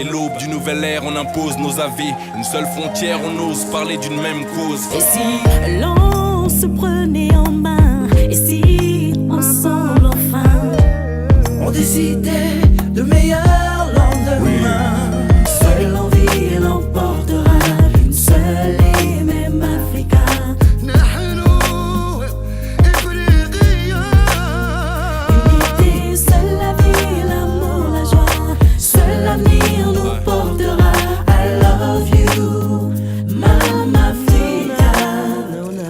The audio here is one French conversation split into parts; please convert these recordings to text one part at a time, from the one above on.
C'est l'aube du nouvel ère, on impose nos avis. Une seule frontière, on ose parler d'une même cause. Et si l'on se prenait en main, et si ensemble enfin on décidait de meilleurs lendemains. Seule l'envie l'emportera, une seule et même Africa. Unité, seule la vie, l'amour, la joie, seul l'avenir nous portera. I love you, Mama Africa.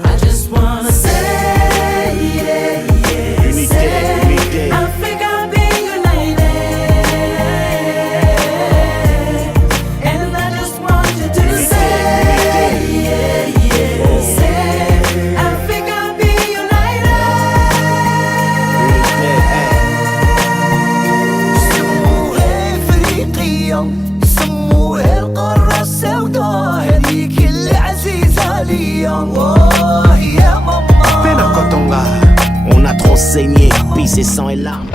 I just wanna say, yeah, yeah, say, Africa be united. And I just want you to say, yeah, yeah, say, Africa be united. سموها إفريقيا سموها القارة السوداء هذيك اللي عزيزة ليا يا ماما. Pénacotonga, on a trop saigné, pissé sang et larmes.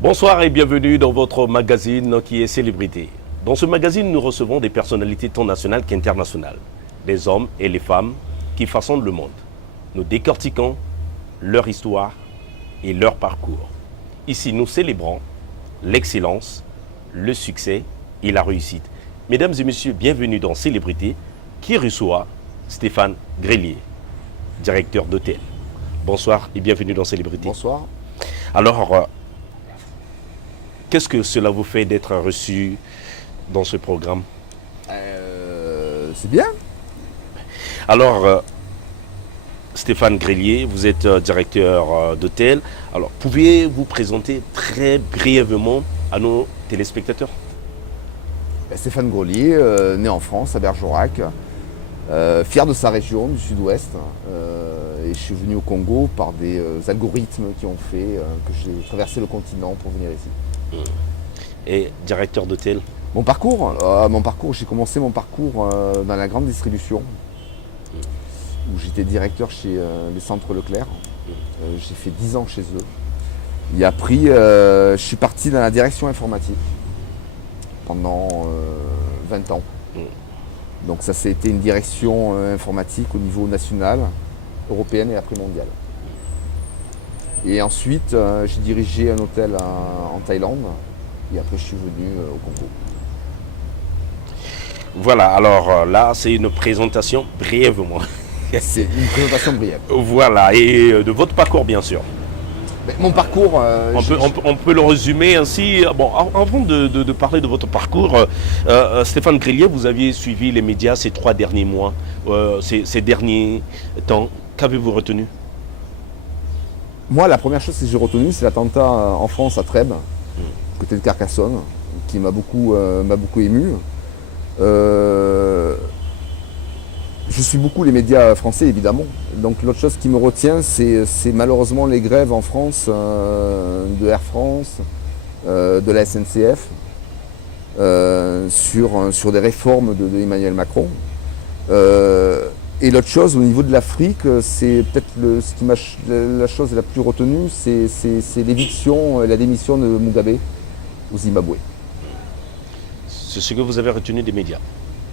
Bonsoir et bienvenue dans votre magazine qui est Célébrité. Dans ce magazine, nous recevons des personnalités tant nationales qu'internationales, des hommes et les femmes qui façonnent le monde. Nous décortiquons leur histoire et leur parcours. Ici, nous célébrons l'excellence, le succès et la réussite. Mesdames et messieurs, bienvenue dans Célébrité qui reçoit Stéphane Grelier, directeur d'hôtel. Bonsoir et bienvenue dans Célébrité. Bonsoir. Alors, qu'est-ce que cela vous fait d'être reçu dans ce programme? C'est bien. Alors, Stéphane Grelier, vous êtes directeur d'hôtel. Alors, pouvez-vous présenter très brièvement à nos téléspectateurs? Stéphane Grelier, né en France, à Bergerac, fier de sa région du sud-ouest. Et je suis venu au Congo par des algorithmes qui ont fait que j'ai traversé le continent pour venir ici. Et directeur d'hôtel? Mon parcours, j'ai commencé mon parcours dans la grande distribution, où j'étais directeur chez les Centres Leclerc. J'ai fait 10 ans chez eux. Et après, je suis parti dans la direction informatique pendant 20 ans. Donc ça, c'était une direction informatique au niveau national, européenne et après mondiale. Et ensuite, j'ai dirigé un hôtel en Thaïlande. Et après, je suis venu au Congo. Voilà, alors là, c'est une présentation brièvement. C'est une présentation brève. Voilà, et de votre parcours, bien sûr. Mais mon parcours... On peut le résumer ainsi. Bon, avant de parler de votre parcours, Stéphane Grelier, vous aviez suivi les médias ces 3 derniers mois, ces derniers temps. Qu'avez-vous retenu? Moi, la première chose que j'ai retenue, c'est l'attentat en France à Trèbes, côté de Carcassonne, qui m'a beaucoup ému. Je suis beaucoup les médias français, évidemment. Donc l'autre chose qui me retient, c'est malheureusement les grèves en France de Air France, de la SNCF, sur des réformes de Emmanuel Macron. Et l'autre chose, au niveau de l'Afrique, c'est peut-être la chose la plus retenue, c'est l'éviction et la démission de Mugabe au Zimbabwe. C'est ce que vous avez retenu des médias?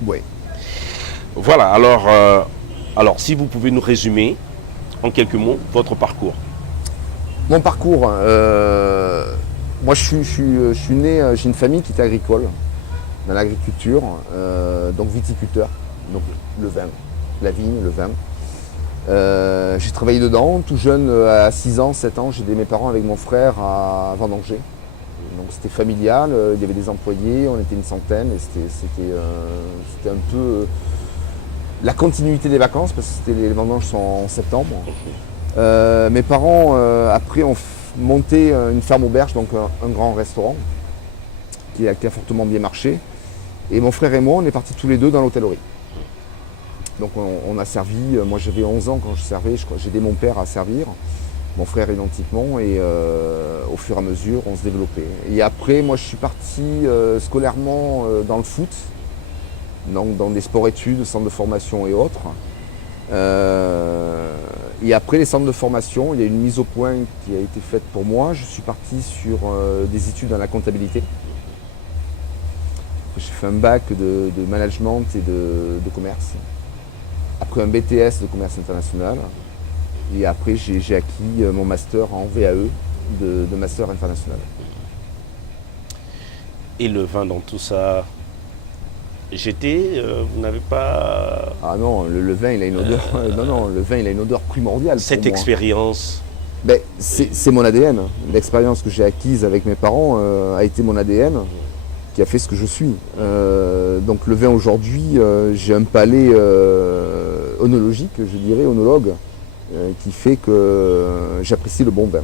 Oui. Voilà, alors si vous pouvez nous résumer en quelques mots votre parcours. Mon parcours, moi je suis né, j'ai une famille qui était agricole, dans l'agriculture, donc viticulteur, donc le vin, la vigne, le vin. J'ai travaillé dedans, tout jeune, à 6 ans, 7 ans, j'ai aidé mes parents avec mon frère à vendanger. Donc c'était familial, il y avait des employés, on était une centaine, et c'était un peu la continuité des vacances, parce que les vendanges sont en septembre. Mes parents, après, ont monté une ferme auberge, donc un grand restaurant, qui a fortement bien marché. Et mon frère et moi, on est partis tous les deux dans l'hôtellerie. Donc on a servi, moi j'avais 11 ans quand je servais, j'ai aidé mon père à servir, mon frère identiquement, et au fur et à mesure on se développait. Et après moi je suis parti scolairement dans le foot, donc dans des sports-études, centres de formation et autres. Et après les centres de formation, il y a une mise au point qui a été faite pour moi. Je suis parti sur des études dans la comptabilité. J'ai fait un bac de management et de commerce. Après un BTS de commerce international. Et après j'ai acquis mon master en VAE de master international. Et le vin dans tout ça, vous n'avez pas Ah non, le vin il a une odeur. Non, le vin il a une odeur primordiale. cette pour moi. expérience? Ben, c'est mon ADN. L'expérience que j'ai acquise avec mes parents a été mon ADN qui a fait ce que je suis. Donc le vin aujourd'hui, j'ai un palais onologique, je dirais, onologue, qui fait que j'apprécie le bon vin.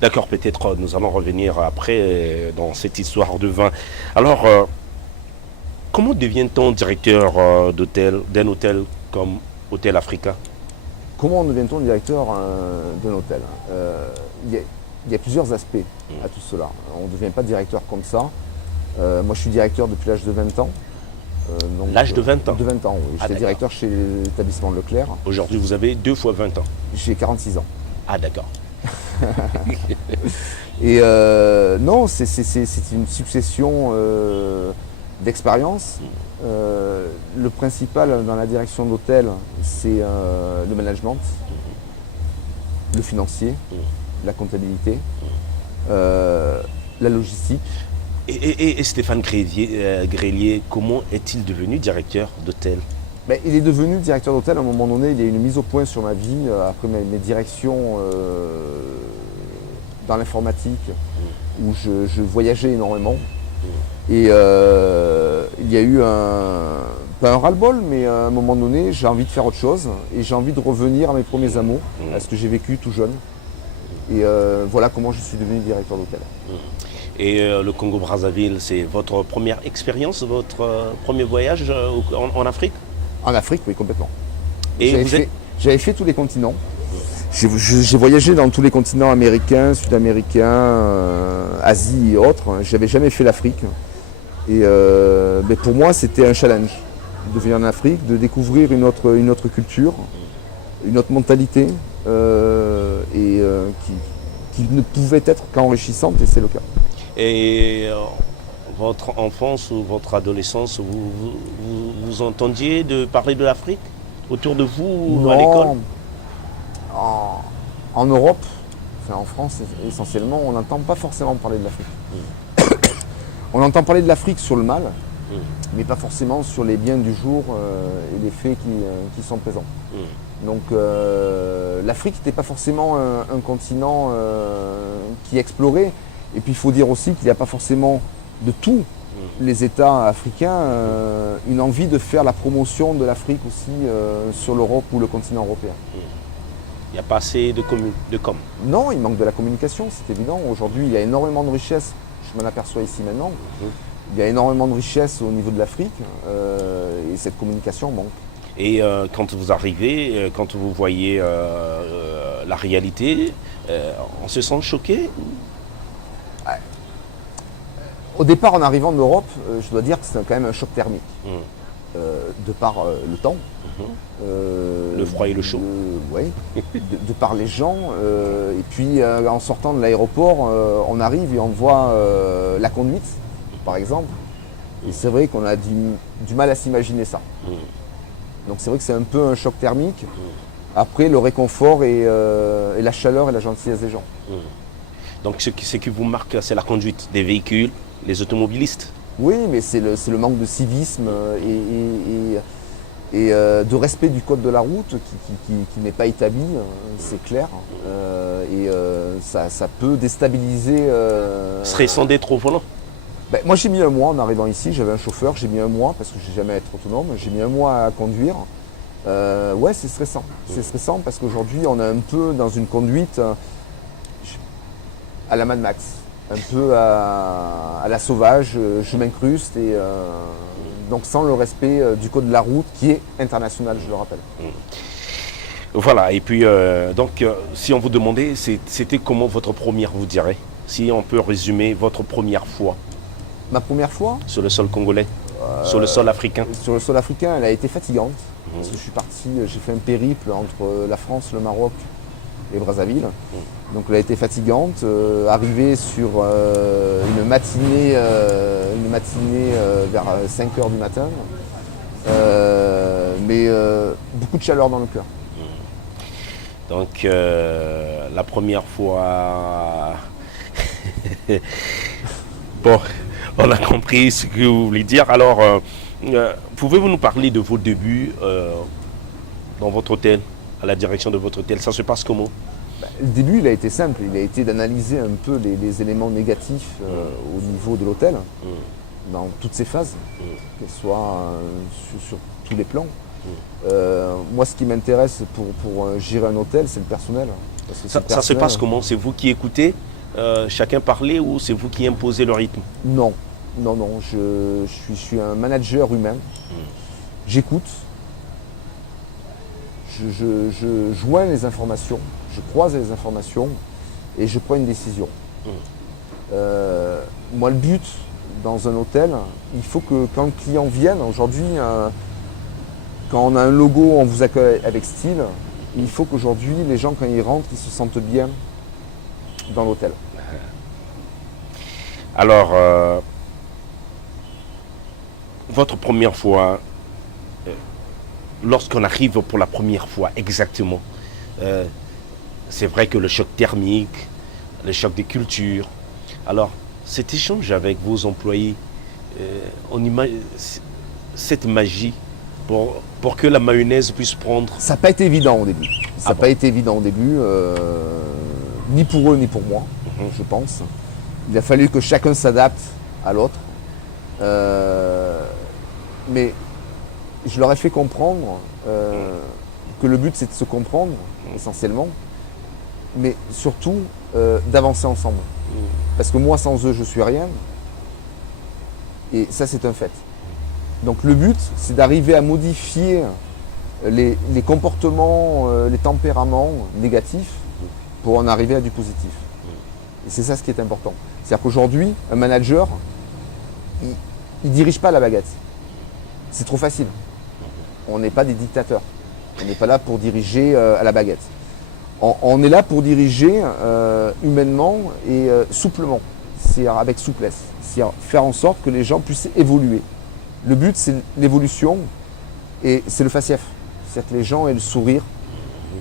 D'accord, peut-être nous allons revenir après dans cette histoire de vin. Alors, comment devient-on directeur d'un hôtel comme Hôtel Africa? Comment devient-on directeur d'un hôtel? Il y a plusieurs aspects à tout cela. On ne devient pas directeur comme ça. Moi, je suis directeur depuis l'âge de 20 ans. L'âge de 20 ans? De 20 ans, oui. Ah, J'étais d'accord. directeur chez l'établissement Leclerc. Aujourd'hui, vous avez 2 fois 20 ans. J'ai 46 ans. Ah, d'accord. Et non, c'est une succession d'expériences. Le principal dans la direction d'hôtel, c'est le management, le financier, la comptabilité, la logistique. Et Stéphane Grélier, comment est-il devenu directeur d'hôtel? Ben, il est devenu directeur d'hôtel à un moment donné. Il y a eu une mise au point sur ma vie après mes directions dans l'informatique où je voyageais énormément. Et il y a eu pas un ras-le-bol, mais à un moment donné, j'ai envie de faire autre chose et j'ai envie de revenir à mes premiers amours, à ce que j'ai vécu tout jeune. Et voilà comment je suis devenu directeur d'hôtel. Et le Congo-Brazzaville, c'est votre première expérience, votre premier voyage en Afrique? En Afrique, oui, complètement. Et J'avais fait tous les continents. J'ai voyagé dans tous les continents américains, sud-américains, Asie et autres. J'avais jamais fait l'Afrique. Et mais pour moi, c'était un challenge de venir en Afrique, de découvrir une autre culture, une autre mentalité, qui ne pouvait être qu'enrichissante, et c'est le cas. Et votre enfance ou votre adolescence, vous entendiez de parler de l'Afrique autour de vous ou à l'école? En Europe, enfin en France essentiellement, on n'entend pas forcément parler de l'Afrique. On entend parler de l'Afrique sur le mal, mais pas forcément sur les biens du jour et les faits qui sont présents. Donc l'Afrique n'était pas forcément un continent qui explorait. Et puis il faut dire aussi qu'il n'y a pas forcément de tous les États africains une envie de faire la promotion de l'Afrique aussi sur l'Europe ou le continent européen. Il n'y a pas assez de com. Non, il manque de la communication, c'est évident. Aujourd'hui, il y a énormément de richesses, je m'en aperçois ici maintenant. Il y a énormément de richesses au niveau de l'Afrique et cette communication manque. Et quand vous arrivez, quand vous voyez la réalité, on se sent choqué? Au départ, en arrivant d'Europe, je dois dire que c'est quand même un choc thermique. De par le temps. Le froid et le chaud. Oui, de par les gens. Et puis en sortant de l'aéroport, on arrive et on voit la conduite, par exemple. Et c'est vrai qu'on a du mal à s'imaginer ça. Donc c'est vrai que c'est un peu un choc thermique. Après, le réconfort et la chaleur et la gentillesse des gens. Donc ce qui vous marque, c'est la conduite des véhicules, les automobilistes? Oui, mais c'est le manque de civisme et de respect du code de la route qui n'est pas établi, c'est clair. Ça peut déstabiliser. Stressant d'être au volant? Ben, moi j'ai mis un mois en arrivant ici, j'avais un chauffeur, j'ai mis un mois parce que je n'ai jamais été autonome, j'ai mis un mois à conduire. Ouais, c'est stressant. C'est stressant parce qu'aujourd'hui on est un peu dans une conduite à la Mad Max, un peu à la sauvage, je m'incruste et donc sans le respect du code de la route qui est international, je le rappelle. Voilà, et puis donc si on vous demandait, c'était comment votre première, vous direz? Si on peut résumer votre première fois Ma première fois, sur le sol congolais? sur le sol africain. Sur le sol africain, elle a été fatigante. Parce que je suis parti, j'ai fait un périple entre la France, le Maroc et Brazzaville. Donc elle a été fatigante. Arrivé sur une matinée vers 5 h du matin. Mais beaucoup de chaleur dans le cœur. Donc la première fois, bon, on a compris ce que vous voulez dire. Alors, pouvez-vous nous parler de vos débuts dans votre hôtel, à la direction de votre hôtel? Ça se passe comment? Le début, il a été simple. Il a été d'analyser un peu les éléments négatifs au niveau de l'hôtel, dans toutes ses phases, qu'elles soient sur tous les plans. Moi, ce qui m'intéresse pour gérer un hôtel, c'est le personnel. Parce que Ça se passe comment? C'est vous qui écoutez chacun parler ou c'est vous qui imposez le rythme? Non, je suis un manager humain. J'écoute, je joins les informations, je croise les informations et je prends une décision. Moi, le but dans un hôtel, il faut que quand le client vienne, aujourd'hui, quand on a un logo, on vous accueille avec style, il faut qu'aujourd'hui, les gens, quand ils rentrent, ils se sentent bien dans l'hôtel. Alors, votre première fois, lorsqu'on arrive pour la première fois exactement, c'est vrai que le choc thermique, le choc des cultures. Alors, cet échange avec vos employés, on imagine cette magie pour que la mayonnaise puisse prendre. Ça n'a pas été évident au début. Ça n'a pas été évident au début, ni pour eux ni pour moi, je pense. Il a fallu que chacun s'adapte à l'autre. Mais je leur ai fait comprendre que le but c'est de se comprendre essentiellement, mais surtout d'avancer ensemble. Parce que moi sans eux je suis rien, et ça c'est un fait. Donc le but c'est d'arriver à modifier les comportements, les tempéraments négatifs pour en arriver à du positif. Et c'est ça ce qui est important. C'est-à-dire qu'aujourd'hui, un manager, il ne dirige pas la baguette. C'est trop facile. On n'est pas des dictateurs. On n'est pas là pour diriger à la baguette. On est là pour diriger humainement et souplement, c'est-à-dire avec souplesse. C'est-à-dire faire en sorte que les gens puissent évoluer. Le but, c'est l'évolution et c'est le faciès. C'est-à-dire que les gens aient le sourire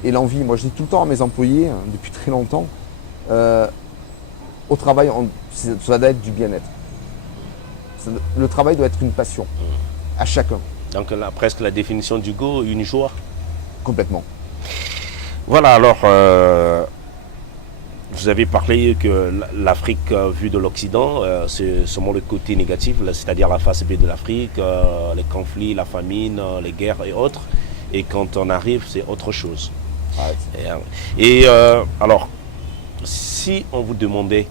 et l'envie. Moi, je dis tout le temps à mes employés, depuis très longtemps, au travail, ça doit être du bien-être. Le travail doit être une passion, à chacun. Donc là, presque la définition du go, une joie. Complètement. Voilà, alors, vous avez parlé que l'Afrique vue de l'Occident, c'est seulement le côté négatif, c'est-à-dire la face B de l'Afrique, les conflits, la famine, les guerres et autres. Et quand on arrive, c'est autre chose. Alors, si on vous demandait,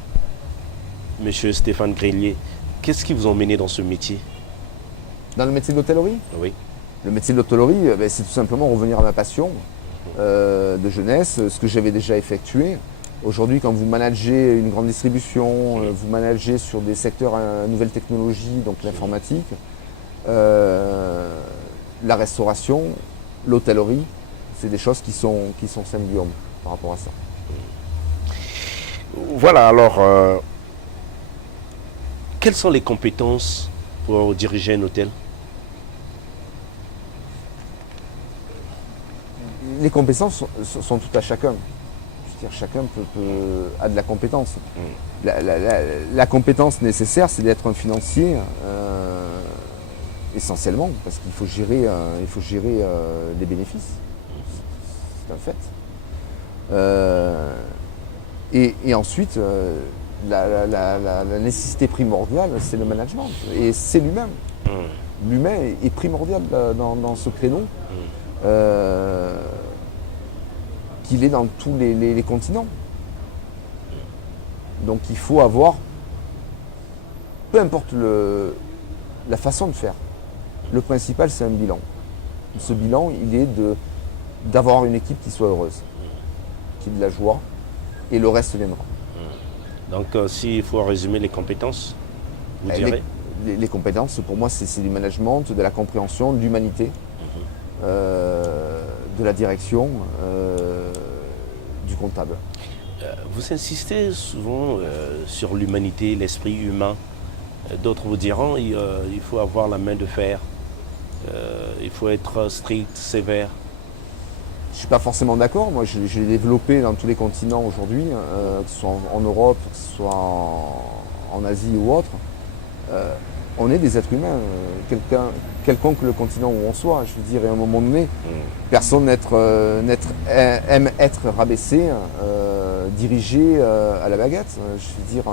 Monsieur Stéphane Grillier, qu'est-ce qui vous a emmené dans ce métier? Dans le métier de l'hôtellerie? Oui. Le métier de l'hôtellerie, c'est tout simplement revenir à ma passion de jeunesse, ce que j'avais déjà effectué. Aujourd'hui, quand vous managez une grande distribution, vous managez sur des secteurs à nouvelles technologies, donc l'informatique, la restauration, l'hôtellerie, c'est des choses qui sont symbiomes par rapport à ça. Voilà, alors, quelles sont les compétences pour diriger un hôtel? Les compétences sont toutes à chacun. Je veux dire, chacun a de la compétence. La compétence nécessaire, c'est d'être un financier, essentiellement, parce qu'il faut gérer les bénéfices. C'est un fait. Et ensuite, la nécessité primordiale, c'est le management. Et c'est l'humain. L'humain est primordial dans ce créneau. Qu'il est dans tous les continents. Donc il faut avoir, peu importe la façon de faire, le principal c'est un bilan. Ce bilan, il est d'avoir une équipe qui soit heureuse, qui ait de la joie, et le reste viendra. Donc s'il faut résumer les compétences, vous direz les compétences, pour moi, c'est du management, de la compréhension, de l'humanité, de la direction, du comptable. Vous insistez souvent sur l'humanité, l'esprit humain. D'autres vous diront il faut avoir la main de fer, il faut être strict, sévère. Je ne suis pas forcément d'accord. Moi, je l'ai développé dans tous les continents aujourd'hui, que ce soit en Europe, que ce soit en Asie ou autre. On est des êtres humains, quelconque le continent où on soit. Je veux dire, à un moment donné, personne aime être rabaissé, dirigé à la baguette. Je veux dire,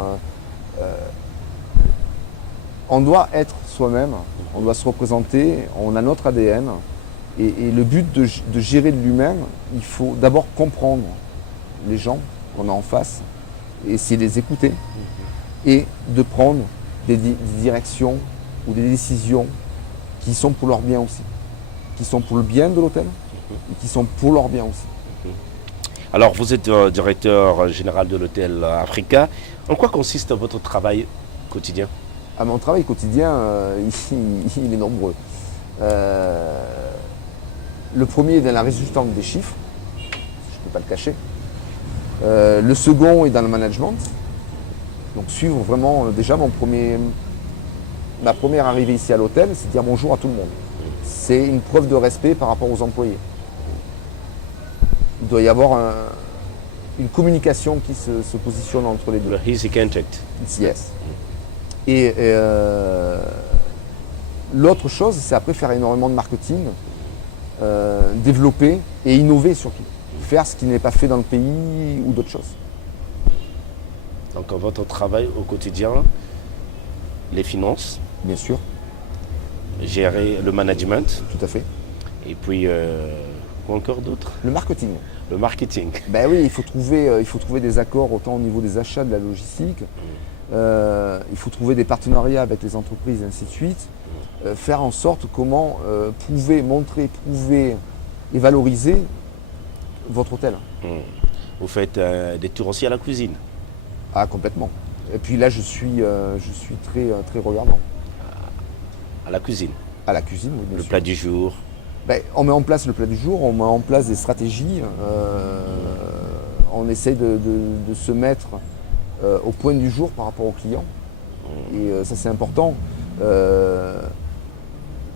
on doit être soi-même, on doit se représenter, on a notre ADN. Et le but de gérer de l'humain, il faut d'abord comprendre les gens qu'on a en face, et essayer de les écouter, et de prendre des directions ou des décisions qui sont pour leur bien aussi, qui sont pour le bien de l'hôtel, et qui sont pour leur bien aussi. Alors, vous êtes directeur général de l'hôtel Africa. En quoi consiste votre travail quotidien? À mon travail quotidien, il est nombreux. Le premier est dans la résultante des chiffres, je ne peux pas le cacher. Le second est dans le management. Donc suivre vraiment déjà ma première arrivée ici à l'hôtel, c'est dire bonjour à tout le monde. C'est une preuve de respect par rapport aux employés. Il doit y avoir une communication qui se positionne entre les deux. Le easy contact. Yes. Et l'autre chose, c'est après faire énormément de marketing, développer et innover surtout. Faire ce qui n'est pas fait dans le pays ou d'autres choses. Donc votre travail au quotidien, les finances, Bien sûr, gérer le management, tout à fait. et puis quoi encore d'autre? Le marketing. Le marketing. Ben oui, il faut trouver des accords autant au niveau des achats, de la logistique. Il faut trouver des partenariats avec les entreprises et ainsi de suite. Faire en sorte comment montrer et valoriser votre hôtel. Vous faites des tours aussi à la cuisine. Ah, complètement. Et puis là, je suis très regardant. À la cuisine. À la cuisine, oui, bien Le sûr. plat du jour. Ben, on met en place le plat du jour, on met en place des stratégies. On essaie de se mettre au point du jour par rapport aux clients. Et ça, c'est important.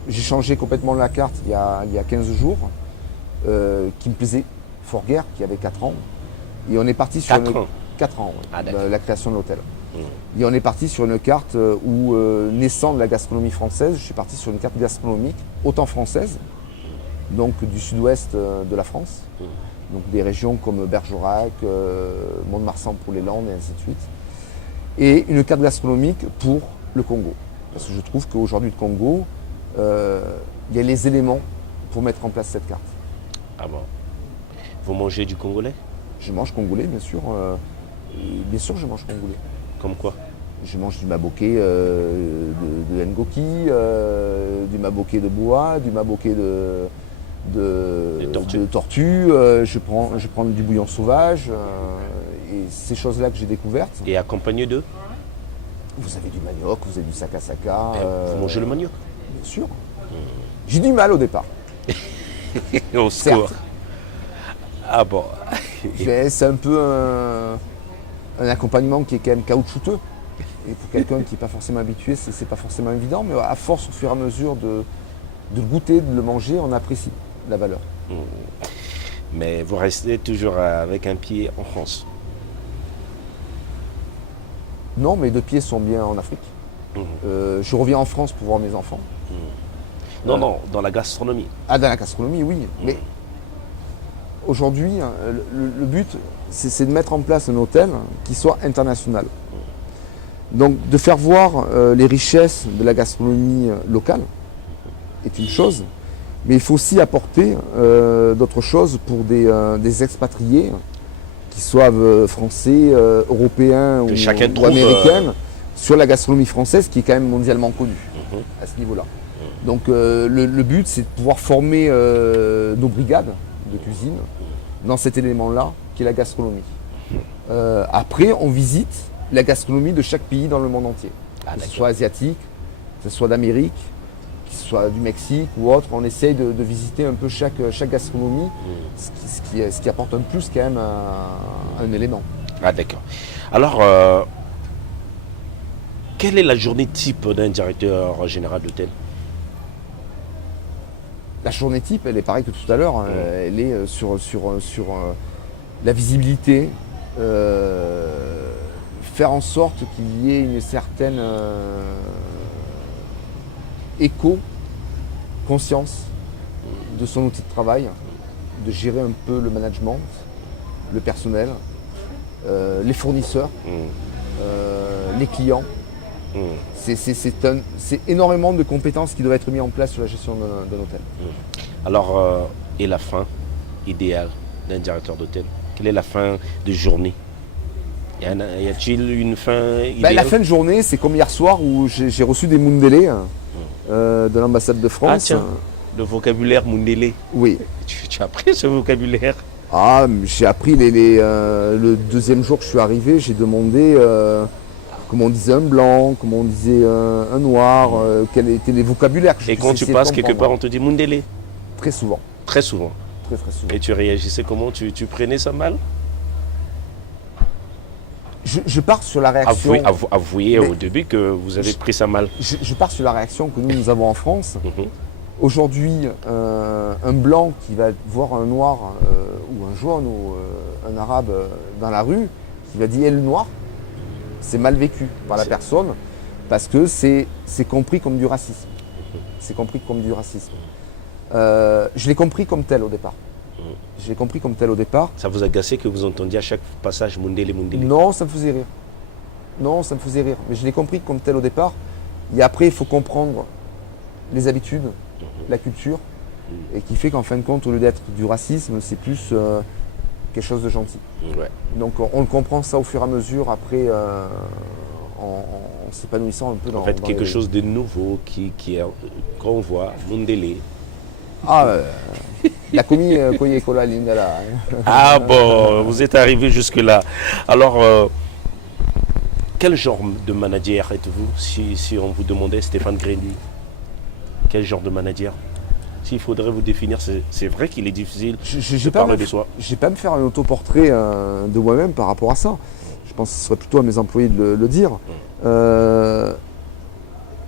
J'ai changé complètement la carte il y a 15 jours, qui me plaisait fort guère, qui avait 4 ans. Et on est parti sur 4 ans. 4 ans, oui, Ah, d'accord. la création de l'hôtel. Et on est parti sur une carte où, naissant de la gastronomie française, je suis parti sur une carte gastronomique, autant française, donc du sud-ouest de la France, donc des régions comme Bergerac, Mont-de-Marsan pour les Landes et ainsi de suite, et une carte gastronomique pour le Congo. Parce que je trouve qu'aujourd'hui, le Congo, il y a les éléments pour mettre en place cette carte. Ah bon. Vous mangez du congolais? Je mange congolais, bien sûr. Bien sûr, je mange congolais. Comme quoi? Je mange du maboké de Ngoki, du maboké de bois, du maboké de tortue. Je prends du bouillon sauvage. Et ces choses-là que j'ai découvertes. Et accompagné d'eux? Vous avez du manioc, vous avez du sakasaka. Vous mangez le manioc? Bien sûr. J'ai du mal au départ. Au secours. Certes. Ah bon. C'est un peu un accompagnement qui est quand même caoutchouteux. Et pour quelqu'un qui n'est pas forcément habitué, c'est pas forcément évident. Mais à force, au fur et à mesure de le goûter, de le manger, on apprécie la valeur. Mais vous restez toujours avec un pied en France? Non, mes 2 pieds sont bien en Afrique. Je reviens en France pour voir mes enfants. Non, non, dans la gastronomie. Ah, dans la gastronomie, oui. Mais aujourd'hui, le but, c'est de mettre en place un hôtel qui soit international. Donc, de faire voir les richesses de la gastronomie locale est une chose, mais il faut aussi apporter d'autres choses pour des expatriés, qui soient français, européens ou chacun trouve, américains, sur la gastronomie française qui est quand même mondialement connue à ce niveau-là. Donc le but, c'est de pouvoir former nos brigades de cuisine dans cet élément-là, qui est la gastronomie. Après, on visite la gastronomie de chaque pays dans le monde entier, que ce soit asiatique, que ce soit d'Amérique, que ce soit du Mexique ou autre. On essaye de visiter un peu chaque gastronomie, ce qui apporte un plus quand même un élément. Ah d'accord. Alors, quelle est la journée type d'un directeur général d'hôtel? La journée type, elle est pareille que tout à l'heure. Elle est sur la visibilité, faire en sorte qu'il y ait une certaine conscience de son outil de travail, de gérer un peu le management, le personnel, les fournisseurs, les clients. C'est énormément de compétences qui doivent être mises en place sur la gestion d'un hôtel. Alors, et la fin idéale d'un directeur d'hôtel? Quelle est la fin de journée? Y a-t-il une fin idéale? La fin de journée, c'est comme hier soir où j'ai reçu des Mundele de l'ambassade de France. Ah tiens, le vocabulaire Mundele. Oui. Tu as appris ce vocabulaire? Ah, j'ai appris le deuxième jour que je suis arrivé, j'ai demandé comment on disait un blanc, comment on disait un noir, quels étaient les vocabulaires que je Et quand puisse tu essayer de passes quelque part, comprendre. on te dit Mundele? Très souvent, Très souvent. très souvent. Et tu réagissais comment? Tu prenais ça mal? Je pars sur la réaction. Avouez Mais- au début que vous avez pris ça mal. Je pars sur la réaction que nous avons en France. Mhm. Aujourd'hui, un blanc qui va voir un noir ou un jaune ou un arabe dans la rue, qui va dire « elle le noir », c'est mal vécu par la personne parce que c'est compris comme du racisme. C'est compris comme du racisme. Je l'ai compris comme tel au départ. Je l'ai compris comme tel au départ. Ça vous a agacé que vous entendiez à chaque passage Mundele, Mundele? Non, ça me faisait rire. Non, ça me faisait rire. Mais je l'ai compris comme tel au départ. Et après, il faut comprendre les habitudes, la culture, et qui fait qu'en fin de compte, au lieu d'être du racisme, c'est plus quelque chose de gentil. Ouais. Donc on le comprend ça au fur et à mesure, après, en s'épanouissant un peu dans En fait, dans quelque les- chose de nouveau qu'on voit, Mundele. Ah, la commis Koye Kola Lingala. Ah bon, vous êtes arrivé jusque-là. Alors, quel genre de manager êtes-vous si on vous demandait, Stéphane Grely, quel genre de manager? S'il faudrait vous définir, c'est vrai qu'il est difficile J'ai de pas parler me- de soi. Je vais pas me faire un autoportrait de moi-même par rapport à ça. Je pense que ce serait plutôt à mes employés de le dire.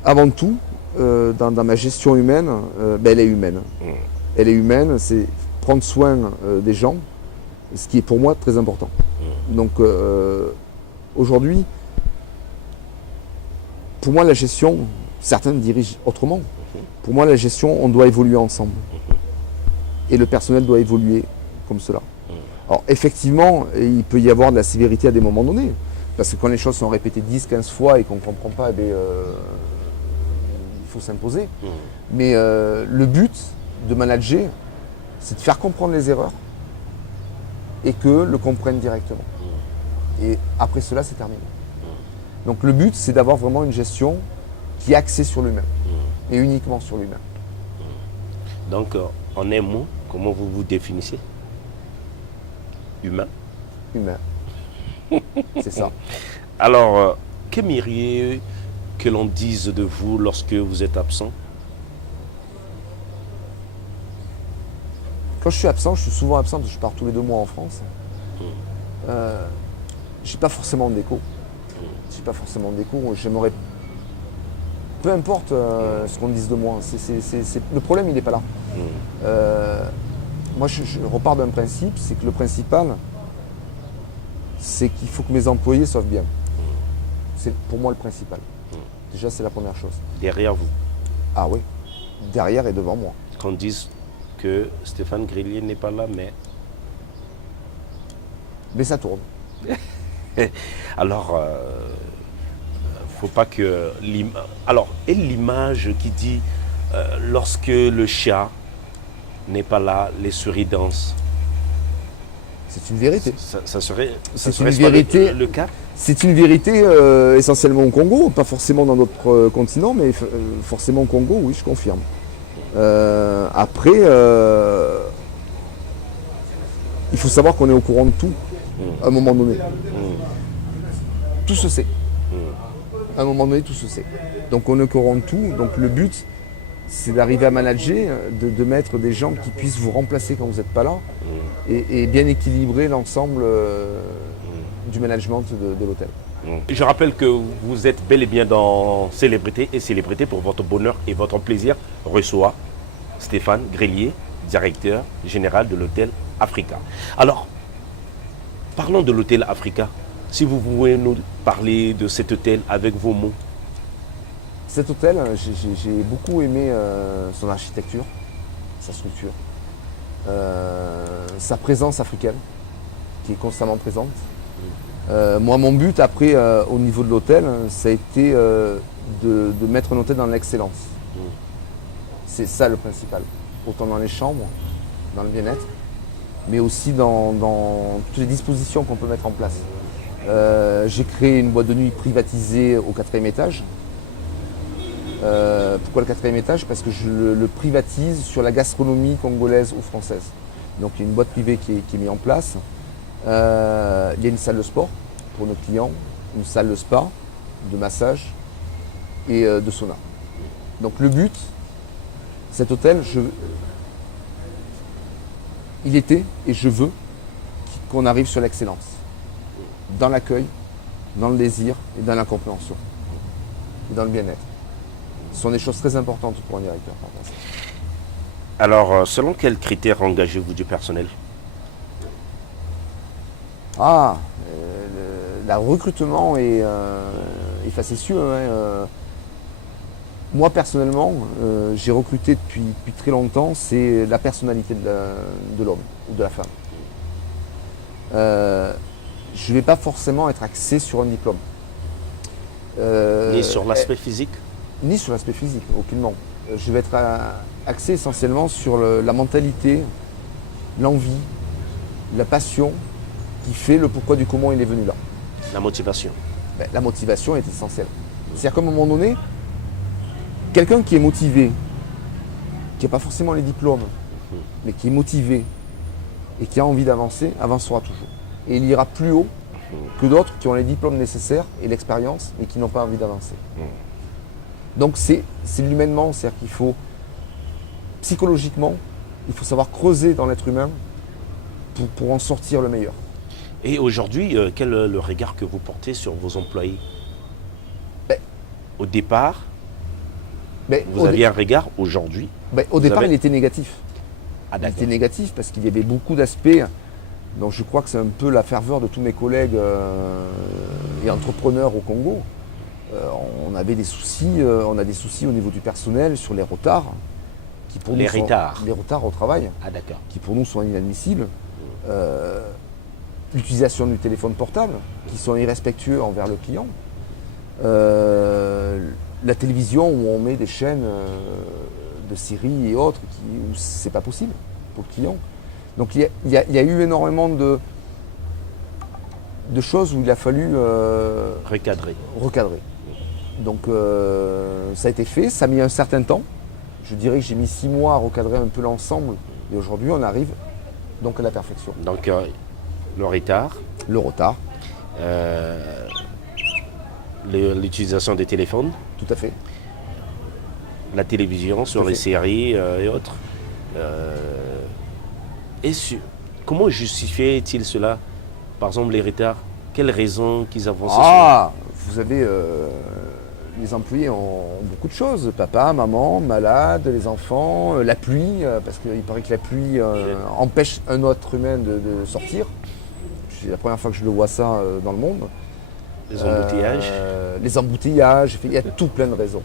Avant tout, dans ma gestion humaine, elle est humaine. Elle est humaine, c'est prendre soin des gens, ce qui est pour moi très important. Donc aujourd'hui, pour moi la gestion, certains dirigent autrement. Pour moi la gestion, on doit évoluer ensemble. Et le personnel doit évoluer comme cela. Alors effectivement, il peut y avoir de la sévérité à des moments donnés. Parce que quand les choses sont répétées 10-15 fois et qu'on ne comprend pas, il faut s'imposer. Mais le but de manager, c'est de faire comprendre les erreurs et que le comprennent directement. Et après cela, c'est terminé. Donc le but, c'est d'avoir vraiment une gestion qui est axée sur l'humain et uniquement sur l'humain. Donc, en un mot, comment vous vous définissez? Humain. Humain. C'est ça. Alors, qu'aimeriez que l'on dise de vous lorsque vous êtes absent? Quand je suis absent, je suis souvent absent parce que je pars tous les 2 mois en France. J'ai pas forcément d'écho. J'ai pas forcément d'écho. J'aimerais. Peu importe ce qu'on dise de moi. Le problème, il n'est pas là. Moi, je repars d'un principe, c'est que le principal, c'est qu'il faut que mes employés soient bien. C'est pour moi le principal. Déjà, c'est la première chose. Derrière vous, Ah oui, derrière et devant moi. qu'on dise que Stéphane Grely n'est pas là, Mais ça tourne. alors, faut pas que alors, et l'image qui dit lorsque le chat n'est pas là, les souris dansent. C'est une vérité. Ça serait C'est serait une pas vérité. le cas? C'est une vérité essentiellement au Congo, pas forcément dans d'autres continents, mais forcément au Congo, oui, je confirme. Après, il faut savoir qu'on est au courant de tout, à un moment donné. Tout se sait. À un moment donné, tout se sait. Donc on corrompt tout. Donc le but, c'est d'arriver à manager, de mettre des gens qui puissent vous remplacer quand vous n'êtes pas là et bien équilibrer l'ensemble du management de l'hôtel. Je rappelle que vous êtes bel et bien dans Célébrité et Célébrité pour votre bonheur et votre plaisir reçoit Stéphane Grélier, directeur général de l'hôtel Africa. Alors, parlons de l'hôtel Africa. Si vous pouvez nous parler de cet hôtel avec vos mots. Cet hôtel, j'ai beaucoup aimé son architecture, sa structure, sa présence africaine qui est constamment présente. Moi, mon but après, au niveau de l'hôtel, ça a été de mettre un hôtel dans l'excellence. C'est ça le principal. Autant dans les chambres, dans le bien-être, mais aussi dans toutes les dispositions qu'on peut mettre en place. J'ai créé une boîte de nuit privatisée au 4e étage. Pourquoi le 4e étage? Parce que je le privatise sur la gastronomie congolaise ou française. Donc il y a une boîte privée qui est mise en place. Il y a une salle de sport pour nos clients, une salle de spa, de massage et de sauna. Donc le but, cet hôtel, il était et je veux qu'on arrive sur l'excellence. Dans l'accueil, dans le désir et dans la compréhension. Et dans le bien-être. Ce sont des choses très importantes pour un directeur. Alors, selon quels critères engagez-vous du personnel? Le recrutement est facétieux. Moi, personnellement, j'ai recruté depuis très longtemps, c'est la personnalité de l'homme ou de la femme. Je ne vais pas forcément être axé sur un diplôme. Ni sur l'aspect physique? Ni sur l'aspect physique, aucunement. Je vais être axé essentiellement sur la mentalité, l'envie, la passion qui fait le pourquoi du comment il est venu là. La motivation. La motivation est essentielle. C'est-à-dire qu'à un moment donné, quelqu'un qui est motivé, qui n'a pas forcément les diplômes, mais qui est motivé et qui a envie d'avancer, avancera toujours. Et il ira plus haut que d'autres qui ont les diplômes nécessaires et l'expérience, mais qui n'ont pas envie d'avancer. Donc c'est l'humainement, c'est-à-dire qu'il faut, psychologiquement, il faut savoir creuser dans l'être humain pour en sortir le meilleur. Et aujourd'hui, quel est le regard que vous portez sur vos employés? Au départ, vous aviez un regard aujourd'hui? Au départ, il était négatif. Ah, il était négatif parce qu'il y avait beaucoup d'aspects. Donc je crois que c'est un peu la ferveur de tous mes collègues et entrepreneurs au Congo. On avait des soucis, on a des soucis au niveau du personnel sur les retards. Les retards au travail. Ah d'accord. Qui pour nous sont inadmissibles. L'utilisation du téléphone portable, qui sont irrespectueux envers le client. La télévision où on met des chaînes de séries et autres, où c'est pas possible pour le client. Donc il y a eu énormément de choses où il a fallu recadrer. Donc ça a été fait, ça a mis un certain temps. Je dirais que j'ai mis 6 mois à recadrer un peu l'ensemble. Et aujourd'hui, on arrive donc à la perfection. Donc le retard. Le retard. L'utilisation des téléphones. Tout à fait. La télévision sur les séries et autres. Comment justifiait-il cela? Par exemple, les retards. Quelles raisons qu'ils avançaient? Vous avez... les employés ont beaucoup de choses. Papa, maman, malade, les enfants, la pluie, parce qu'il paraît que la pluie empêche un autre humain de sortir. C'est la première fois que je le vois ça dans le monde. Les embouteillages. Les embouteillages, il y a tout plein de raisons.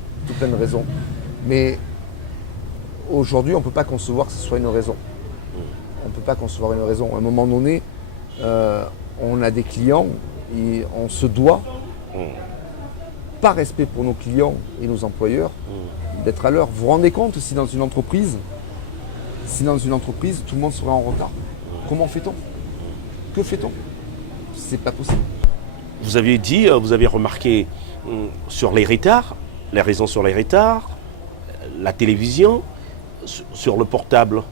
Mais aujourd'hui, on ne peut pas concevoir que ce soit une raison. On ne peut pas concevoir une raison. À un moment donné, on a des clients et on se doit, par respect pour nos clients et nos employeurs, d'être à l'heure. Vous vous rendez compte si dans une entreprise, tout le monde serait en retard? Comment fait-on? Que fait-on? C'est pas possible. Vous avez dit, vous avez remarqué sur les retards, les raisons sur les retards, la télévision, sur le portable.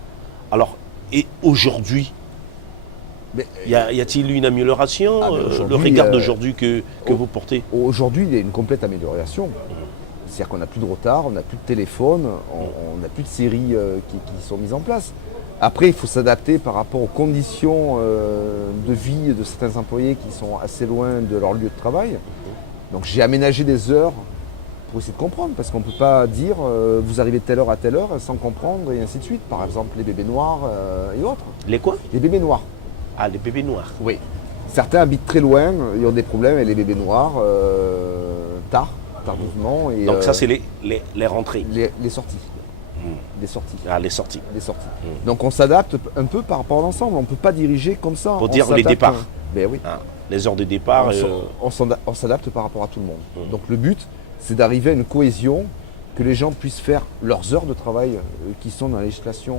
Alors, et aujourd'hui, Mais, Y a-t-il une amélioration, Ah, mais le aujourd'hui, regard d'aujourd'hui que oh, vous portez? Aujourd'hui, il y a une complète amélioration. C'est-à-dire qu'on n'a plus de retard, on n'a plus de téléphone, on n'a plus de séries qui sont mises en place. Après, il faut s'adapter par rapport aux conditions de vie de certains employés qui sont assez loin de leur lieu de travail. Donc j'ai aménagé des heures pour essayer de comprendre, parce qu'on ne peut pas dire vous arrivez de telle heure à telle heure sans comprendre et ainsi de suite. Par exemple, les bébés noirs et autres. Les quoi? Les bébés noirs. Ah, les bébés noirs. Oui. Certains habitent très loin, ils ont des problèmes avec les bébés noirs tardivement. Et, Donc ça, c'est les rentrées. les sorties. Les sorties. Ah, les sorties. Les sorties. Donc on s'adapte un peu par rapport à l'ensemble. On ne peut pas diriger comme ça. Pour On dire les s'adapte. départs. Ben oui. Ah, les heures de départ. On s'adapte par rapport à tout le monde. Donc le but, c'est d'arriver à une cohésion, que les gens puissent faire leurs heures de travail qui sont dans la législation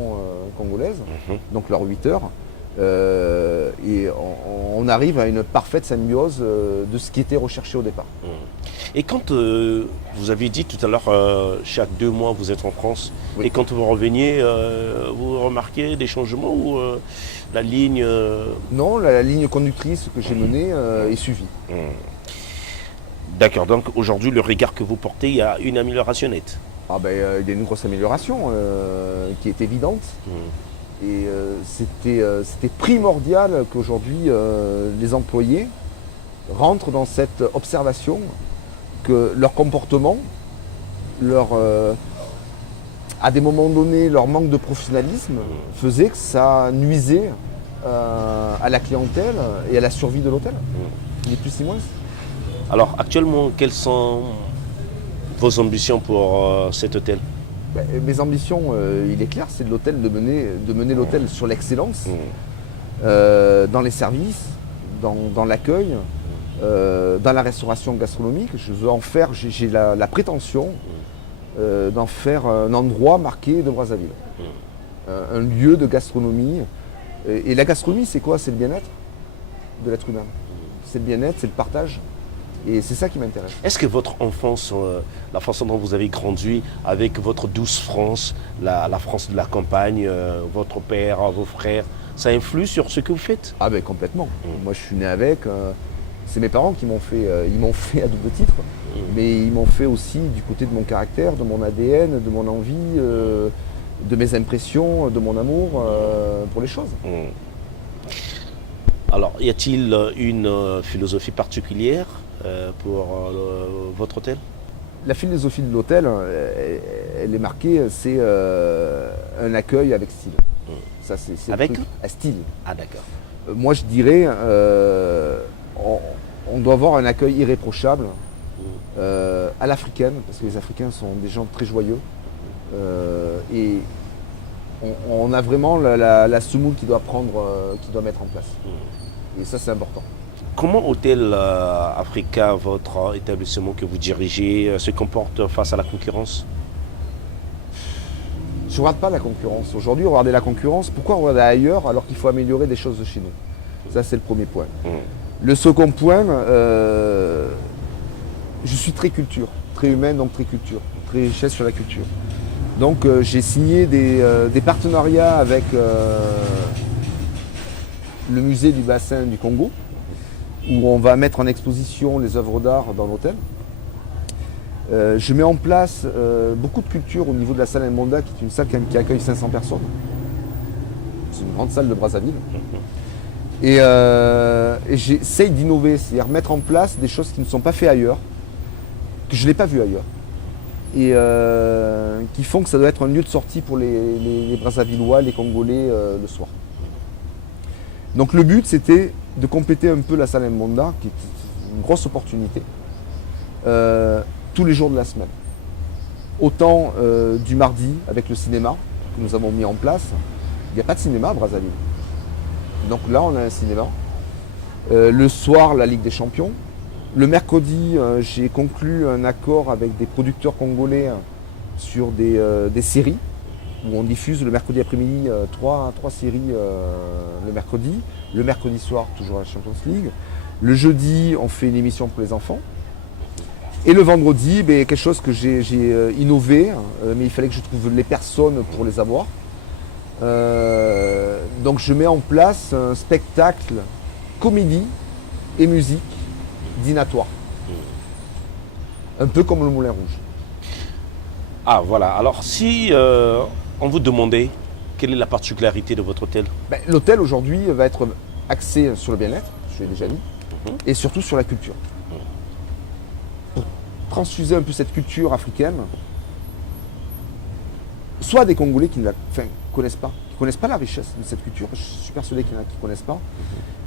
congolaise, donc leurs 8 heures. Et on arrive à une parfaite symbiose de ce qui était recherché au départ. Et quand vous avez dit tout à l'heure, chaque 2 mois vous êtes en France, Oui. et quand vous reveniez, vous remarquez des changements ou la ligne Non, la ligne conductrice que j'ai menée est suivie. D'accord, donc aujourd'hui le regard que vous portez, il y a une amélioration nette. Ah ben, il y a une grosse amélioration qui est évidente. Et c'était primordial qu'aujourd'hui les employés rentrent dans cette observation que leur comportement, à des moments donnés, leur manque de professionnalisme faisait que ça nuisait à la clientèle et à la survie de l'hôtel. Ni plus ni moins. Alors actuellement, quelles sont vos ambitions pour cet hôtel? Ben, mes ambitions, il est clair, c'est de mener l'hôtel sur l'excellence, dans les services, dans l'accueil, dans la restauration gastronomique. Je veux en faire, j'ai la prétention d'en faire un endroit marqué de Brazzaville. Un lieu de gastronomie. Et la gastronomie, c'est quoi? C'est le bien-être de l'être humain. C'est le bien-être, c'est le partage. Et c'est ça qui m'intéresse. Est-ce que votre enfance, la façon dont vous avez grandi avec votre douce France, la France de la campagne, votre père, vos frères, ça influe sur ce que vous faites? Ah ben complètement. Moi je suis né avec. C'est mes parents qui m'ont fait. Ils m'ont fait à double titre. Mais ils m'ont fait aussi du côté de mon caractère, de mon ADN, de mon envie, de mes impressions, de mon amour pour les choses. Alors, y a-t-il une philosophie particulière pour votre hôtel? La philosophie de l'hôtel, elle est marquée, c'est un accueil avec style. Ça, c'est le Avec truc. À style. Ah d'accord. Moi je dirais, on doit avoir un accueil irréprochable à l'africaine, parce que les Africains sont des gens très joyeux. Et on a vraiment la semoule qui doit mettre en place. Et ça c'est important. Comment Hôtel Africa, votre établissement que vous dirigez, se comporte face à la concurrence? Je ne regarde pas la concurrence. Aujourd'hui, regarder la concurrence, pourquoi regarder ailleurs alors qu'il faut améliorer des choses de chez nous? Ça, c'est le premier point. Le second point, je suis très culture, très humaine, donc très culture, très richesse sur la culture. Donc, j'ai signé des partenariats avec le musée du bassin du Congo, où on va mettre en exposition les œuvres d'art dans l'hôtel. Je mets en place beaucoup de culture au niveau de la salle Mbonda, qui est une salle qui accueille 500 personnes. C'est une grande salle de Brazzaville. Et j'essaye d'innover, c'est-à-dire mettre en place des choses qui ne sont pas faites ailleurs, que je n'ai pas vues ailleurs. Et qui font que ça doit être un lieu de sortie pour les Brazzavillois, les Congolais le soir. Donc le but, c'était de compléter un peu la salle Mbonda, qui est une grosse opportunité, tous les jours de la semaine. Autant du mardi avec le cinéma que nous avons mis en place. Il n'y a pas de cinéma à Brazzaville. Donc là, on a un cinéma. Le soir, la Ligue des Champions. Le mercredi, j'ai conclu un accord avec des producteurs congolais sur des séries, où on diffuse le mercredi après-midi 3 séries le mercredi. Le mercredi soir, toujours la Champions League. Le jeudi, on fait une émission pour les enfants. Et le vendredi, quelque chose que j'ai innové, mais il fallait que je trouve les personnes pour les avoir. Donc je mets en place un spectacle comédie et musique dînatoire. Un peu comme le Moulin Rouge. Ah voilà, alors si on vous demandait quelle est la particularité de votre hôtel? Ben, l'hôtel aujourd'hui va être axé sur le bien-être, je l'ai déjà dit, et surtout sur la culture. Pour transfuser un peu cette culture africaine, soit à des Congolais qui ne la connaissent pas la richesse de cette culture, je suis persuadé qu'il y en a qui ne connaissent pas,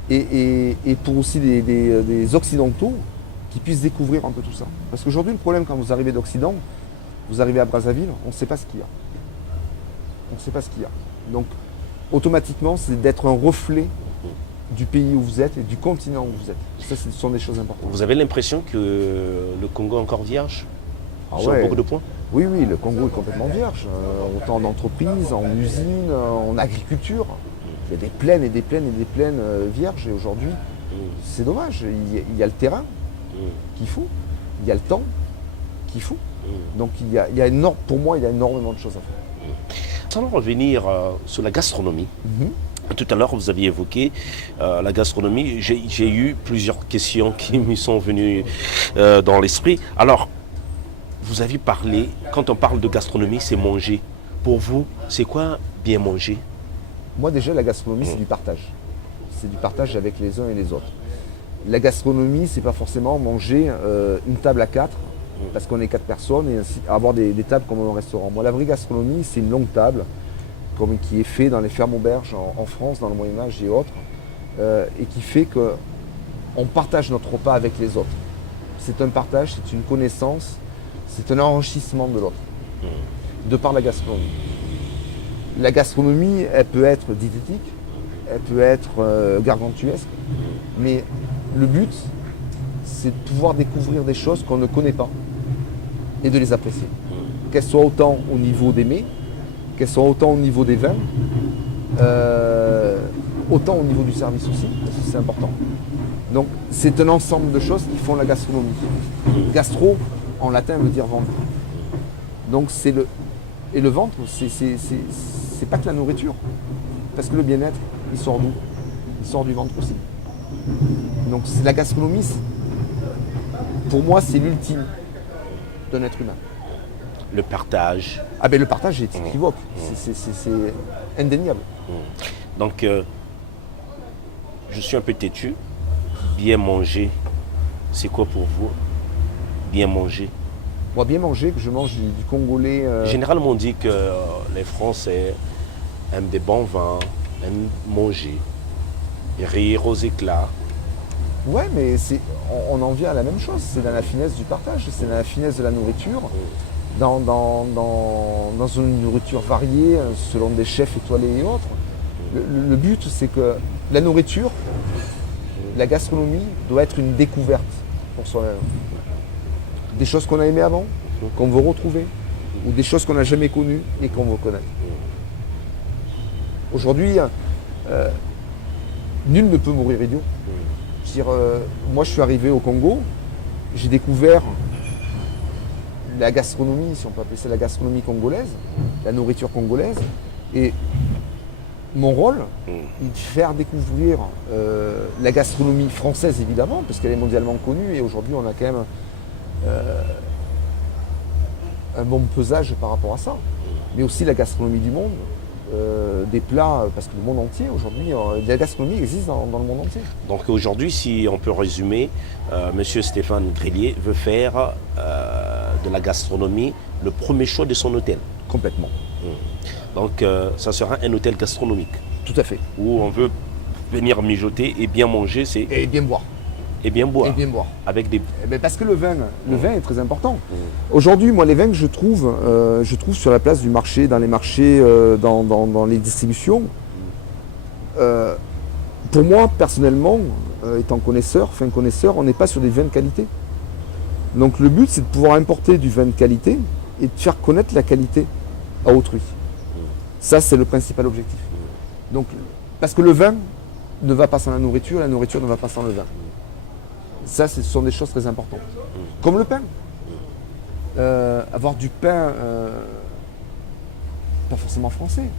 et pour aussi des Occidentaux qui puissent découvrir un peu tout ça. Parce qu'aujourd'hui, le problème quand vous arrivez d'Occident, vous arrivez à Brazzaville, on ne sait pas ce qu'il y a. On ne sait pas ce qu'il y a. Donc, automatiquement, c'est d'être un reflet du pays où vous êtes et du continent où vous êtes. Ça, ce sont des choses importantes. Vous avez l'impression que le Congo est encore vierge Ah sur ouais. beaucoup de points? Oui, le Congo est complètement vierge. Autant en entreprise, en usine, en agriculture. Il y a des plaines et des plaines et des plaines vierges. Et aujourd'hui, c'est dommage. Il y a le terrain qu'il faut. Il y a le temps qu'il faut. Donc, pour moi, il y a énormément de choses à faire. Allons revenir sur la gastronomie. Tout à l'heure, vous aviez évoqué la gastronomie. J'ai eu plusieurs questions qui me sont venues dans l'esprit. Alors, vous avez parlé, quand on parle de gastronomie, c'est manger. Pour vous, c'est quoi bien manger? Moi, déjà, la gastronomie, c'est du partage. C'est du partage avec les uns et les autres. La gastronomie, c'est pas forcément manger une table à 4, parce qu'on est 4 personnes, et ainsi avoir des tables comme au restaurant. Moi, la vraie gastronomie, c'est une longue table, comme qui est fait dans les fermes auberges en France, dans le Moyen-Âge et autres, et qui fait qu'on partage notre repas avec les autres. C'est un partage, c'est une connaissance, c'est un enrichissement de l'autre, de par la gastronomie. La gastronomie, elle peut être diététique, elle peut être gargantuesque, mais le but, c'est de pouvoir découvrir des choses qu'on ne connaît pas et de les apprécier. Qu'elles soient autant au niveau des mets, qu'elles soient autant au niveau des vins, autant au niveau du service aussi, parce que c'est important. Donc c'est un ensemble de choses qui font la gastronomie. Gastro, en latin, veut dire ventre. Donc et le ventre, c'est pas que la nourriture. Parce que le bien-être, il sort d'où? Il sort du ventre aussi. Donc la gastronomie, pour moi, c'est l'ultime d'un être humain. Le partage. Ah ben le partage est équivoque, c'est indéniable. Donc, je suis un peu têtu. Bien manger, c'est quoi pour vous? Bien manger? Moi, bien manger, que je mange du congolais. Généralement, on dit que les Français aiment des bons vins, aiment manger, rire aux éclats. Ouais, mais on en vient à la même chose. C'est dans la finesse du partage, c'est dans la finesse de la nourriture, dans une nourriture variée, selon des chefs étoilés et autres. Le but, c'est que la nourriture, la gastronomie doit être une découverte pour soi-même. Des choses qu'on a aimées avant, qu'on veut retrouver, ou des choses qu'on n'a jamais connues et qu'on veut connaître. Aujourd'hui, nul ne peut mourir idiot. Je veux dire, moi, je suis arrivé au Congo, j'ai découvert la gastronomie, si on peut appeler ça la gastronomie congolaise, la nourriture congolaise, et mon rôle est de faire découvrir la gastronomie française, évidemment, parce qu'elle est mondialement connue, et aujourd'hui, on a quand même un bon pesage par rapport à ça, mais aussi la gastronomie du monde, des plats, parce que le monde entier aujourd'hui, la gastronomie existe dans le monde entier. Donc aujourd'hui, si on peut résumer, Monsieur Stéphane Grillier veut faire de la gastronomie le premier choix de son hôtel. Complètement. Donc ça sera un hôtel gastronomique Tout à fait. où on veut venir mijoter et bien manger, Et bien boire. et bien boire. Et bien boire. Avec des... Eh ben, parce que le vin est très important. Aujourd'hui, moi, les vins que je trouve sur la place du marché, dans les marchés, dans les distributions. Pour moi, personnellement, étant fin connaisseur, on n'est pas sur des vins de qualité. Donc le but, c'est de pouvoir importer du vin de qualité et de faire connaître la qualité à autrui. Ça, c'est le principal objectif. Donc, parce que le vin ne va pas sans la nourriture ne va pas sans le vin. Ça, ce sont des choses très importantes. Comme le pain. Avoir du pain, pas forcément français,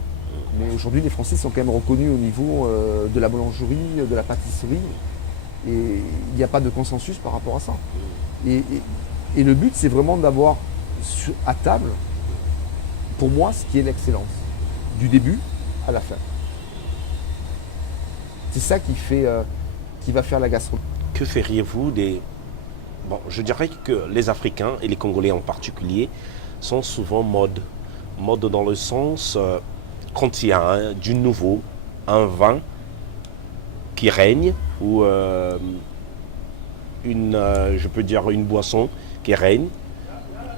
Mais aujourd'hui, les Français sont quand même reconnus au niveau de la boulangerie, de la pâtisserie. Et il n'y a pas de consensus par rapport à ça. Et le but, c'est vraiment d'avoir à table, pour moi, ce qui est l'excellence. Du début à la fin. C'est ça qui va faire la gastronomie. Que feriez-vous des... Bon, je dirais que les Africains, et les Congolais en particulier, sont souvent mode. Mode dans le sens, quand il y a du nouveau, un vin qui règne, ou je peux dire une boisson qui règne,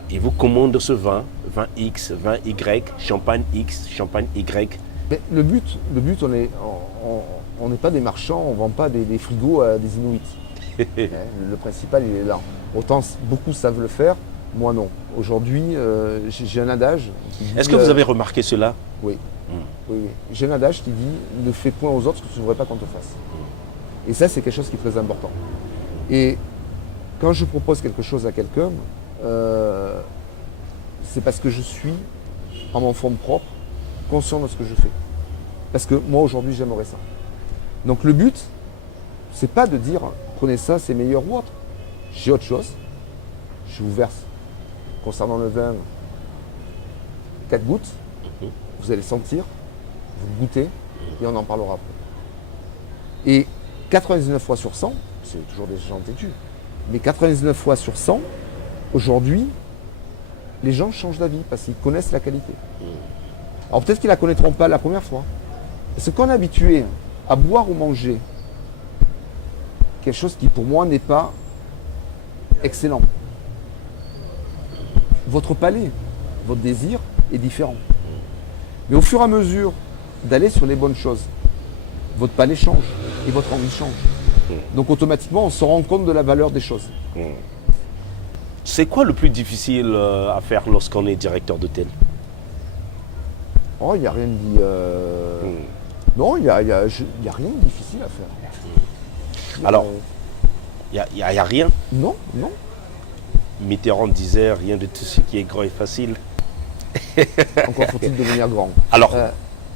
et vous commandez ce vin, vin X, vin Y, champagne X, champagne Y. Mais le but, on n'est pas des marchands, on ne vend pas des frigos à des Inuits. Le principal, il est là. Autant beaucoup savent le faire, moi non. Aujourd'hui, j'ai un adage qui dit... Est-ce que vous avez remarqué cela? Oui. Oui. J'ai un adage qui dit « Ne fais point aux autres ce que tu ne voudrais pas qu'on te fasse ». Et ça, c'est quelque chose qui est très important. Et quand je propose quelque chose à quelqu'un, c'est parce que je suis, en mon fond propre, conscient de ce que je fais. Parce que moi, aujourd'hui, j'aimerais ça. Donc le but, c'est pas de dire « Prenez ça, c'est meilleur ou autre ». J'ai autre chose. Je vous verse, concernant le vin, 4 gouttes. Vous allez sentir, vous goûtez, et on en parlera après. Et 99 fois sur 100, c'est toujours des gens têtus, mais 99 fois sur 100, aujourd'hui, les gens changent d'avis parce qu'ils connaissent la qualité. Alors peut-être qu'ils ne la connaîtront pas la première fois. Parce qu'on est habitué à boire ou manger quelque chose qui pour moi n'est pas excellent. Votre palais, votre désir est différent. Mais au fur et à mesure d'aller sur les bonnes choses, votre palais change et votre envie change. Donc automatiquement, on se rend compte de la valeur des choses. C'est quoi le plus difficile à faire lorsqu'on est directeur d'hôtel? Oh, il n'y a rien de... Non, il n'y a rien de difficile à faire. Alors, il n'y a rien? Non, non. Mitterrand disait rien de tout ce qui est grand et facile. Encore faut-il devenir grand. Alors,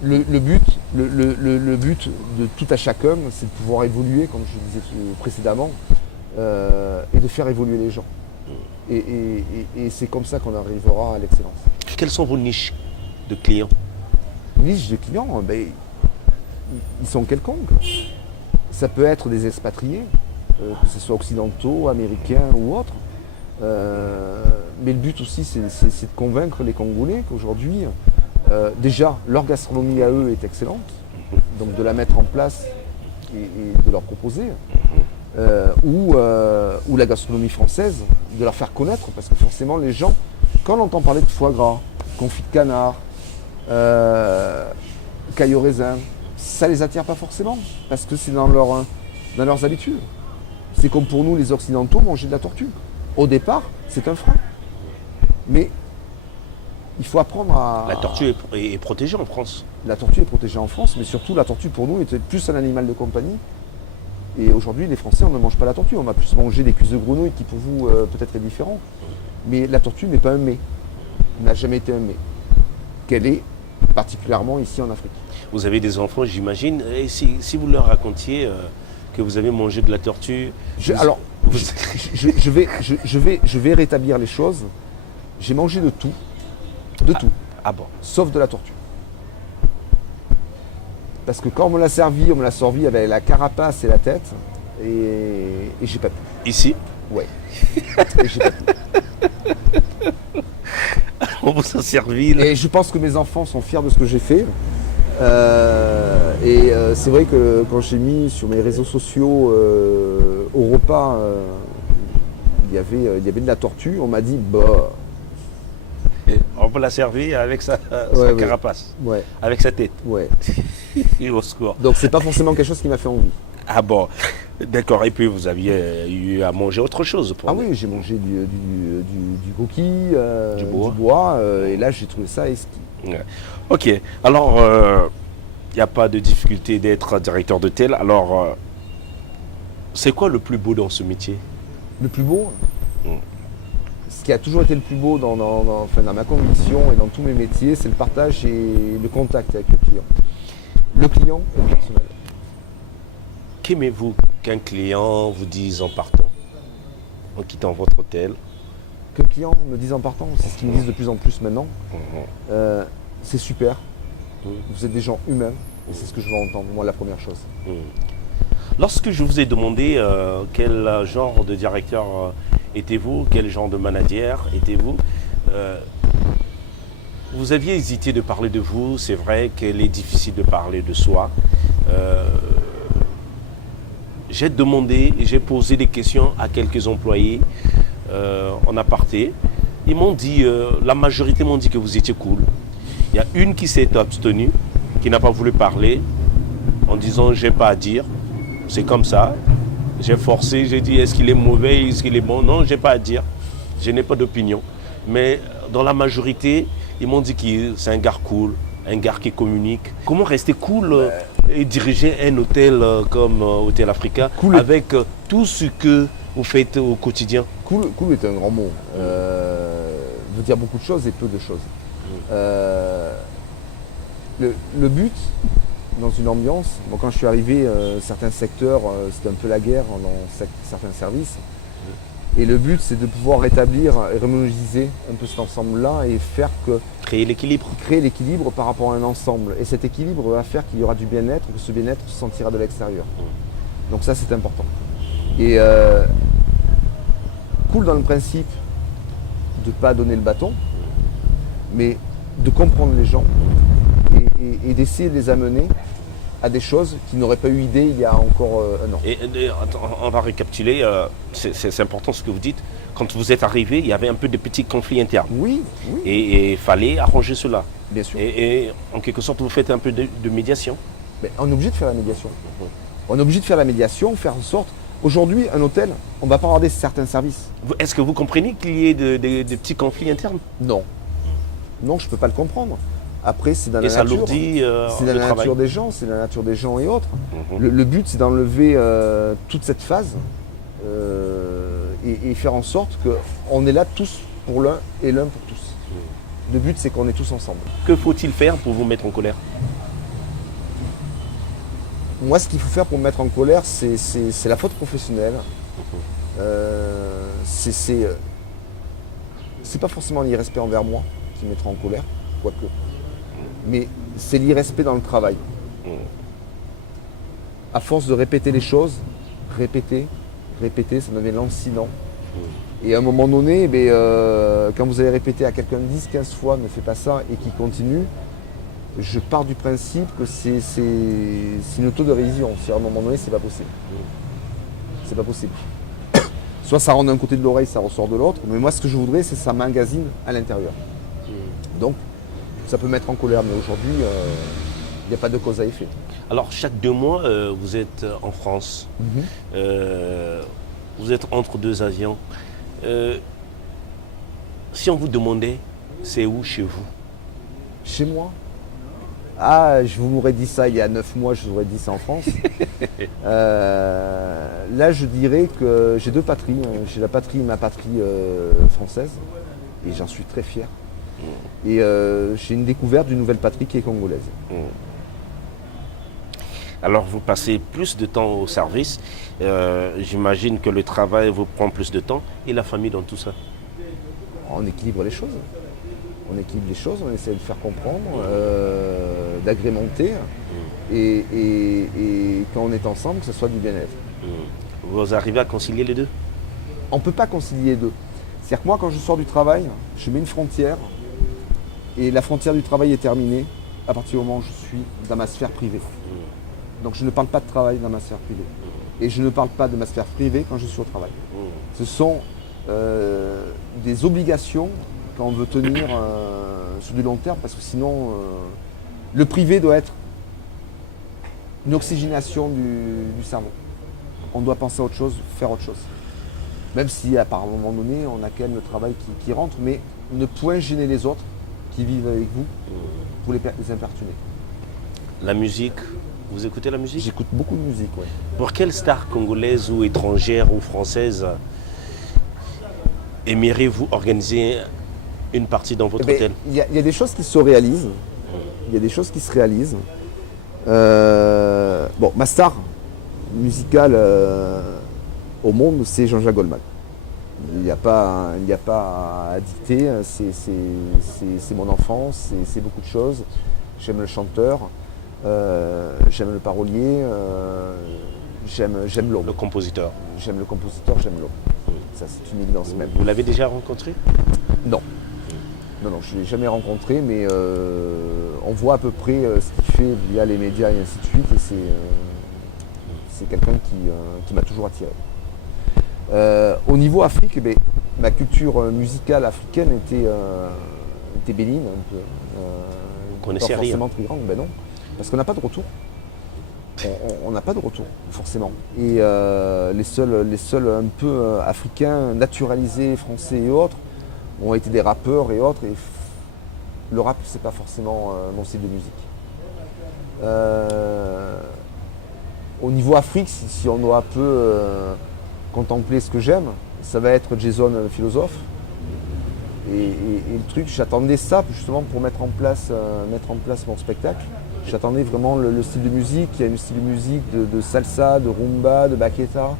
le but de tout à chacun, c'est de pouvoir évoluer, comme je disais précédemment, et de faire évoluer les gens. Et c'est comme ça qu'on arrivera à l'excellence. quelles sont vos niches de clients? Niche de clients, ben, ils sont quelconques. Ça peut être des expatriés, que ce soit occidentaux, américains ou autres. Mais le but aussi, c'est de convaincre les Congolais qu'aujourd'hui, déjà, leur gastronomie à eux est excellente. Donc de la mettre en place et de leur proposer. Ou la gastronomie française, de leur faire connaître. Parce que forcément, les gens, quand on entend parler de foie gras, confit de canard, caille au raisin, ça les attire pas forcément. Parce que c'est dans leurs habitudes. C'est comme pour nous, les Occidentaux, manger de la tortue. Au départ, c'est un frein. Mais il faut apprendre à... La tortue est protégée en France. La tortue est protégée en France, mais surtout la tortue pour nous était plus un animal de compagnie. Et aujourd'hui, les Français, on ne mange pas la tortue. On va plus manger des cuisses de grenouille qui pour vous peut-être est différent. Mais la tortue n'est pas un mets. N'a jamais été un mets. Qu'elle est particulièrement ici en Afrique. Vous avez des enfants, j'imagine. Et si vous leur racontiez que vous avez mangé de la tortue... Je vais rétablir les choses. J'ai mangé de tout. De tout. Ah bon? Sauf de la tortue. Parce que quand on me l'a servi, on me l'a servi avec la carapace et la tête. Et j'ai pas pu. Ici? Ouais. Et j'ai pas pu. On vous a servi là. Et je pense que mes enfants sont fiers de ce que j'ai fait. C'est vrai que quand j'ai mis sur mes réseaux sociaux au repas, il y avait de la tortue, on m'a dit bah. On vous l'a servi avec sa Ouais. carapace, Ouais, avec sa tête. ouais. Et au secours. Donc c'est pas forcément quelque chose qui m'a fait envie. Ah bon, d'accord. Et puis vous aviez eu à manger autre chose pour Ah nous. oui, j'ai mangé du coquille, Du bois. du bois, et là j'ai trouvé ça exquis. Ouais. Ok, alors il n'y a pas de difficulté d'être directeur d'hôtel. Alors, c'est quoi le plus beau dans ce métier? Le plus beau, ce qui a toujours été le plus beau enfin, dans ma conviction et dans tous mes métiers, c'est le partage et le contact avec le client. Le client est personnel. Qu'aimez-vous qu'un client vous dise en partant, en quittant votre hôtel? Que le client me dise en partant, c'est ce qu'ils me disent de plus en plus maintenant. C'est super, vous êtes des gens humains, et c'est ce que je veux entendre, moi, la première chose. Lorsque je vous ai demandé quel genre de directeur étiez-vous, quel genre de manager étiez-vous, vous aviez hésité de parler de vous. C'est vrai qu'il est difficile de parler de soi. J'ai demandé et j'ai posé des questions à quelques employés en aparté. Ils m'ont dit, la majorité m'ont dit que vous étiez cool. Il y a une qui s'est abstenue, qui n'a pas voulu parler, en disant j'ai pas à dire. C'est comme ça. J'ai forcé, j'ai dit est-ce qu'il est mauvais, est-ce qu'il est bon? Non, j'ai pas à dire. Je n'ai pas d'opinion. Mais dans la majorité, ils m'ont dit que c'est un gars cool, un gars qui communique. Comment rester cool et diriger un hôtel comme Hôtel Africa avec tout ce que vous faites au quotidien? Cool est un grand mot. Veut dire beaucoup de choses et peu de choses. Le but dans une ambiance, bon, quand je suis arrivé, certains secteurs, c'était un peu la guerre dans certains services. Et le but, c'est de pouvoir rétablir et remogénéiser un peu cet ensemble-là et faire que... Créer l'équilibre. Créer l'équilibre par rapport à un ensemble. Et cet équilibre va faire qu'il y aura du bien-être, que ce bien-être se sentira de l'extérieur. Donc ça, c'est important. Et cool dans le principe de ne pas donner le bâton, mais de comprendre les gens et d'essayer de les amener à des choses qu'ils n'auraient pas eu idée il y a encore un an. Et on va récapituler, c'est important ce que vous dites. Quand vous êtes arrivé, il y avait un peu de petits conflits internes. Oui. Et il fallait arranger cela. Bien sûr. Et en quelque sorte, vous faites un peu de médiation. Mais on est obligé de faire la médiation. On est obligé de faire la médiation, faire en sorte... Aujourd'hui, un hôtel, on ne va pas regarder certains services. Est-ce que vous comprenez qu'il y ait des petits conflits internes? Non. Non, je ne peux pas le comprendre. Après, c'est dans la ça nature. lourdit c'est dans le la travail. nature des gens, c'est dans la nature des gens et autres. Le but, c'est d'enlever toute cette phase et faire en sorte qu'on est là tous pour l'un et l'un pour tous. Le but, c'est qu'on est tous ensemble. Que faut-il faire pour vous mettre en colère? Moi, ce qu'il faut faire pour me mettre en colère, c'est la faute professionnelle. C'est pas forcément l'irrespect envers moi qui me mettra en colère, quoique. Mais c'est l'irrespect dans le travail. À force de répéter les choses, répéter, ça devient lancinant. Et à un moment donné, quand vous avez répété à quelqu'un 10-15 fois, ne fais pas ça, et qu'il continue, je pars du principe que c'est une auto-dérision. Si à un moment donné, c'est pas possible. C'est pas possible. Soit ça rentre d'un côté de l'oreille, ça ressort de l'autre, mais moi ce que je voudrais, c'est que ça magasine à l'intérieur. Donc, ça peut mettre en colère, mais aujourd'hui, il n'y a pas de cause à effet. Alors, chaque 2 mois, vous êtes en France. Vous êtes entre 2 avions. Si on vous demandait, c'est où chez vous? Chez moi? Ah, je vous m'aurais dit ça il y a 9 mois, je vous aurais dit ça en France. Là, je dirais que j'ai 2 patries. J'ai ma patrie française, et j'en suis très fier. Et j'ai une découverte d'une nouvelle patrie qui est congolaise. Alors, vous passez plus de temps au service. J'imagine que le travail vous prend plus de temps. Et la famille dans tout ça? On équilibre les choses. On équilibre les choses, on essaie de faire comprendre, d'agrémenter. Et quand on est ensemble, que ce soit du bien-être. Vous arrivez à concilier les deux? On ne peut pas concilier les deux. C'est-à-dire que moi, quand je sors du travail, je mets une frontière. Et la frontière du travail est terminée à partir du moment où je suis dans ma sphère privée. Donc je ne parle pas de travail dans ma sphère privée. Et je ne parle pas de ma sphère privée quand je suis au travail. Ce sont des obligations quand on veut tenir sur du long terme, parce que sinon, le privé doit être une oxygénation du cerveau. On doit penser à autre chose, faire autre chose. Même si, à un moment donné, on a quand même le travail qui rentre, mais ne point gêner les autres qui vivent avec vous pour les importuner. La musique, vous écoutez la musique? J'écoute beaucoup de musique, oui. Pour quelle star congolaise ou étrangère ou française Aimeriez-vous organiser une partie dans votre Eh ben, hôtel? il y a des choses qui se réalisent. Il y a des choses qui se réalisent. Bon, ma star musicale au monde, c'est Jean-Jacques Goldman. Il n'y a pas à dicter. C'est mon enfance, c'est beaucoup de choses. J'aime le chanteur, j'aime le parolier, j'aime l'homme. Le compositeur. J'aime le compositeur, j'aime l'homme. Ça, c'est une évidence même. Vous l'avez déjà rencontré? Non. Non, je ne l'ai jamais rencontré, mais on voit à peu près ce qu'il fait via les médias et ainsi de suite. Et c'est quelqu'un qui m'a toujours attiré. Au niveau Afrique, eh ben, ma culture musicale africaine était bénigne un peu. Vous connaissez pas forcément rien? très grande, ben non. Parce qu'on n'a pas de retour. On n'a pas de retour, forcément. Et les seuls un peu africains, naturalisés, français et autres, ont été des rappeurs et autres. Et le rap, c'est pas forcément mon style de musique. Au niveau Afrique, si on doit un peu contempler ce que j'aime, ça va être Jason le philosophe. Et le truc, j'attendais ça justement pour mettre en place mon spectacle. J'attendais vraiment le style de musique. Il y a un style de musique de salsa, de rumba, de baqueta,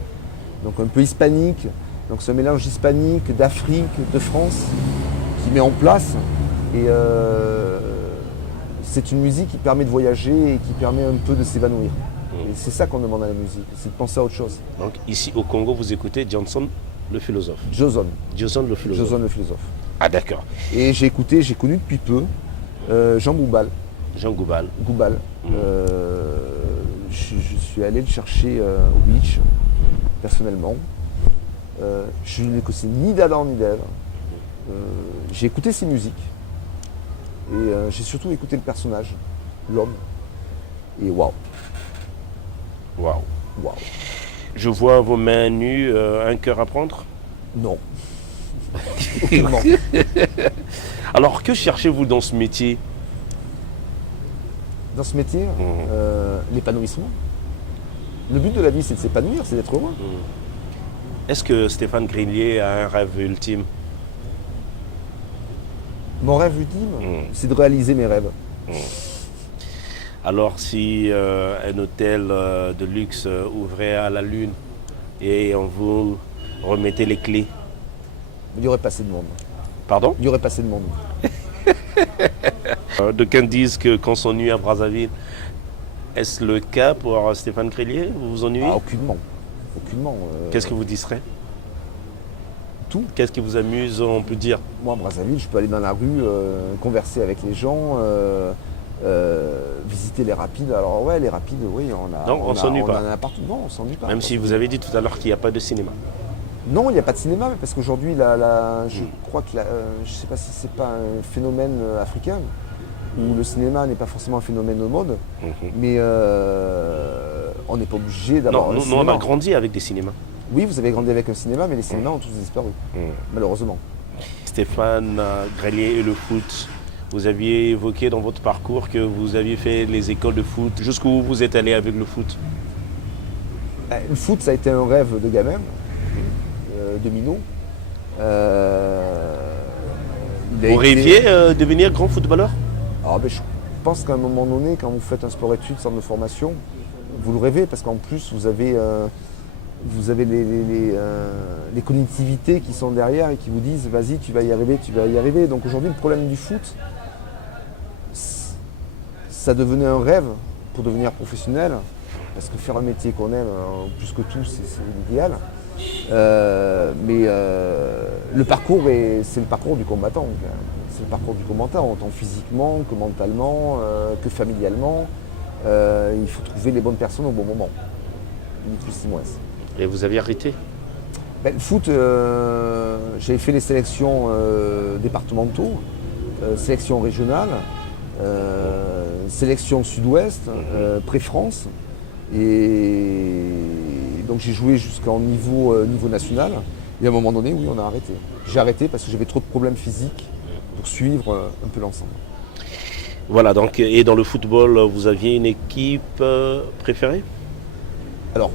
donc un peu hispanique. Donc c'est un mélange hispanique, d'Afrique, de France qui met en place. Et c'est une musique qui permet de voyager et qui permet un peu de s'évanouir. Et c'est ça qu'on demande à la musique, c'est de penser à autre chose. Donc ici au Congo, vous écoutez Johnson le philosophe. Jason. Johnson le philosophe. Jason le philosophe. Ah d'accord. Et j'ai connu depuis peu Jean Goubal. Jean Goubal. Goubal. Je suis allé le chercher au beach, personnellement. Je ne connaissais ni d'Adam ni d'Ève. J'ai écouté ses musiques. Et j'ai surtout écouté le personnage, l'homme. Et waouh. Waouh. Waouh. Je vois vos mains nues, un cœur à prendre. Non. Non. Alors que cherchez-vous dans ce métier? Dans ce métier, l'épanouissement. Le but de la vie, c'est de s'épanouir, c'est d'être heureux. Est-ce que Stéphane Grillier a un rêve ultime? Mon rêve ultime, c'est de réaliser mes rêves. Alors si un hôtel de luxe ouvrait à la Lune et on vous remettait les clés? Il y aurait pas assez de monde. Pardon? Il y aurait pas assez de monde. D'aucuns disent que qu'on s'ennuie à Brazzaville. Est-ce le cas pour Stéphane Grillier? Vous vous ennuyez? Ah, aucunement. Aucunement. Qu'est-ce que vous diserez? Tout. Qu'est-ce qui vous amuse, on peut dire? Moi, à Brazzaville, je peux aller dans la rue, converser avec les gens, visiter les rapides. Alors ouais, les rapides, oui, on s'ennuie pas. On en a partout. Non, on s'ennuie pas. Même si vous avez dit tout à l'heure qu'il n'y a pas de cinéma. Non, il n'y a pas de cinéma, mais parce qu'aujourd'hui, je crois que je ne sais pas si c'est pas un phénomène africain, où le cinéma n'est pas forcément un phénomène de mode, mais on n'est pas obligé d'avoir un Nous, cinéma. on a grandi avec des cinémas. Oui, vous avez grandi avec un cinéma, mais les cinémas ont tous disparu, malheureusement. Stéphane Grillier et le foot. Vous aviez évoqué dans votre parcours que vous aviez fait les écoles de foot. Jusqu'où vous êtes allé avec le foot? Le foot, ça a été un rêve de gamin, de minot. Vous rêviez devenir grand footballeur? Alors, je pense qu'à un moment donné, quand vous faites un sport-études, centre de formation, vous le rêvez parce qu'en plus, vous avez les connectivités qui sont derrière et qui vous disent vas-y, tu vas y arriver, tu vas y arriver. Donc aujourd'hui, le problème du foot, ça devenait un rêve pour devenir professionnel, parce que faire un métier qu'on aime, plus que tout, c'est l'idéal. Mais le parcours, c'est le parcours du combattant. C'est le parcours du combattant, tant physiquement que mentalement, que familialement. Il faut trouver les bonnes personnes au bon moment. Ni plus ni moins. Et vous avez arrêté? Le foot, j'avais fait les sélections départementaux, sélection régionale, sélection sud-ouest, pré-France. Et donc j'ai joué jusqu'en niveau national. Et à un moment donné, oui, on a arrêté. J'ai arrêté parce que j'avais trop de problèmes physiques pour suivre un peu l'ensemble. Voilà, donc, et dans le football, vous aviez une équipe préférée? Alors,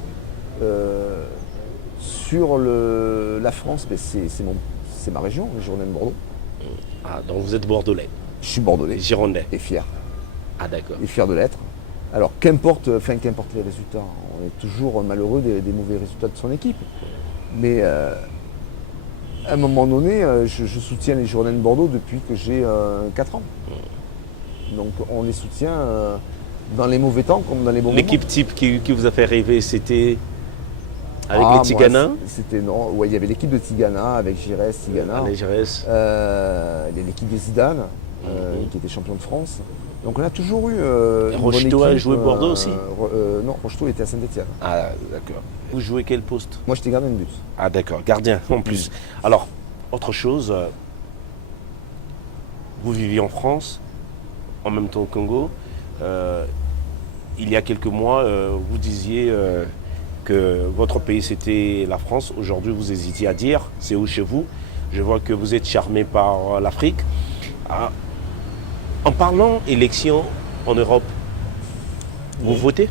sur la France, ben, c'est ma région, les Girondins de Bordeaux. Ah, donc vous êtes bordelais, Je suis bordelais girondais. et fier. Ah, d'accord. Et fier de l'être. Alors qu'importe les résultats, on est toujours malheureux des mauvais résultats de son équipe. Mais à un moment donné, je soutiens les Girondins de Bordeaux depuis que j'ai 4 ans. Donc on les soutient dans les mauvais temps comme dans les bons moments. L'équipe type qui vous a fait rêver, c'était avec Ah, les Tigana, moi, ouais, il y avait l'équipe de Tigana avec Giresse, Tigana. les Jerez. Il y a l'équipe de Zidane, qui était champion de France. Donc on a toujours eu. Une bonne Rocheteau a équipe, joué Bordeaux aussi non, Rocheteau était à Saint-Etienne. Ah, d'accord. Vous jouez quel poste? Moi j'étais gardien de but. Ah, d'accord, gardien en plus. Alors, autre chose, vous viviez en France, en même temps au Congo. Il y a quelques mois, vous disiez que votre pays c'était la France. Aujourd'hui, vous hésitiez à dire c'est où chez vous. Je vois que vous êtes charmé par l'Afrique. Ah, en parlant élection en Europe, vous votez?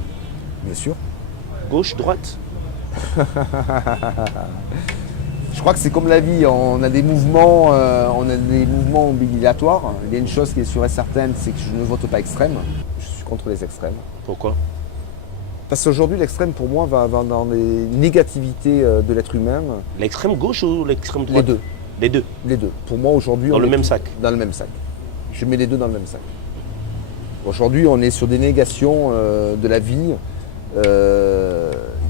Bien sûr. Gauche, droite? Je crois que c'est comme la vie, on a des mouvements obligatoires. Il y a une chose qui est sûre et certaine, c'est que je ne vote pas extrême. Je suis contre les extrêmes. Pourquoi? Parce qu'aujourd'hui, l'extrême pour moi va dans les négativités de l'être humain. L'extrême gauche ou l'extrême Les droite? deux. Les deux. Les deux. Pour moi aujourd'hui. Dans on le est même tout- sac. Dans le même sac. Je mets les deux dans le même sac. Aujourd'hui, on est sur des négations de la vie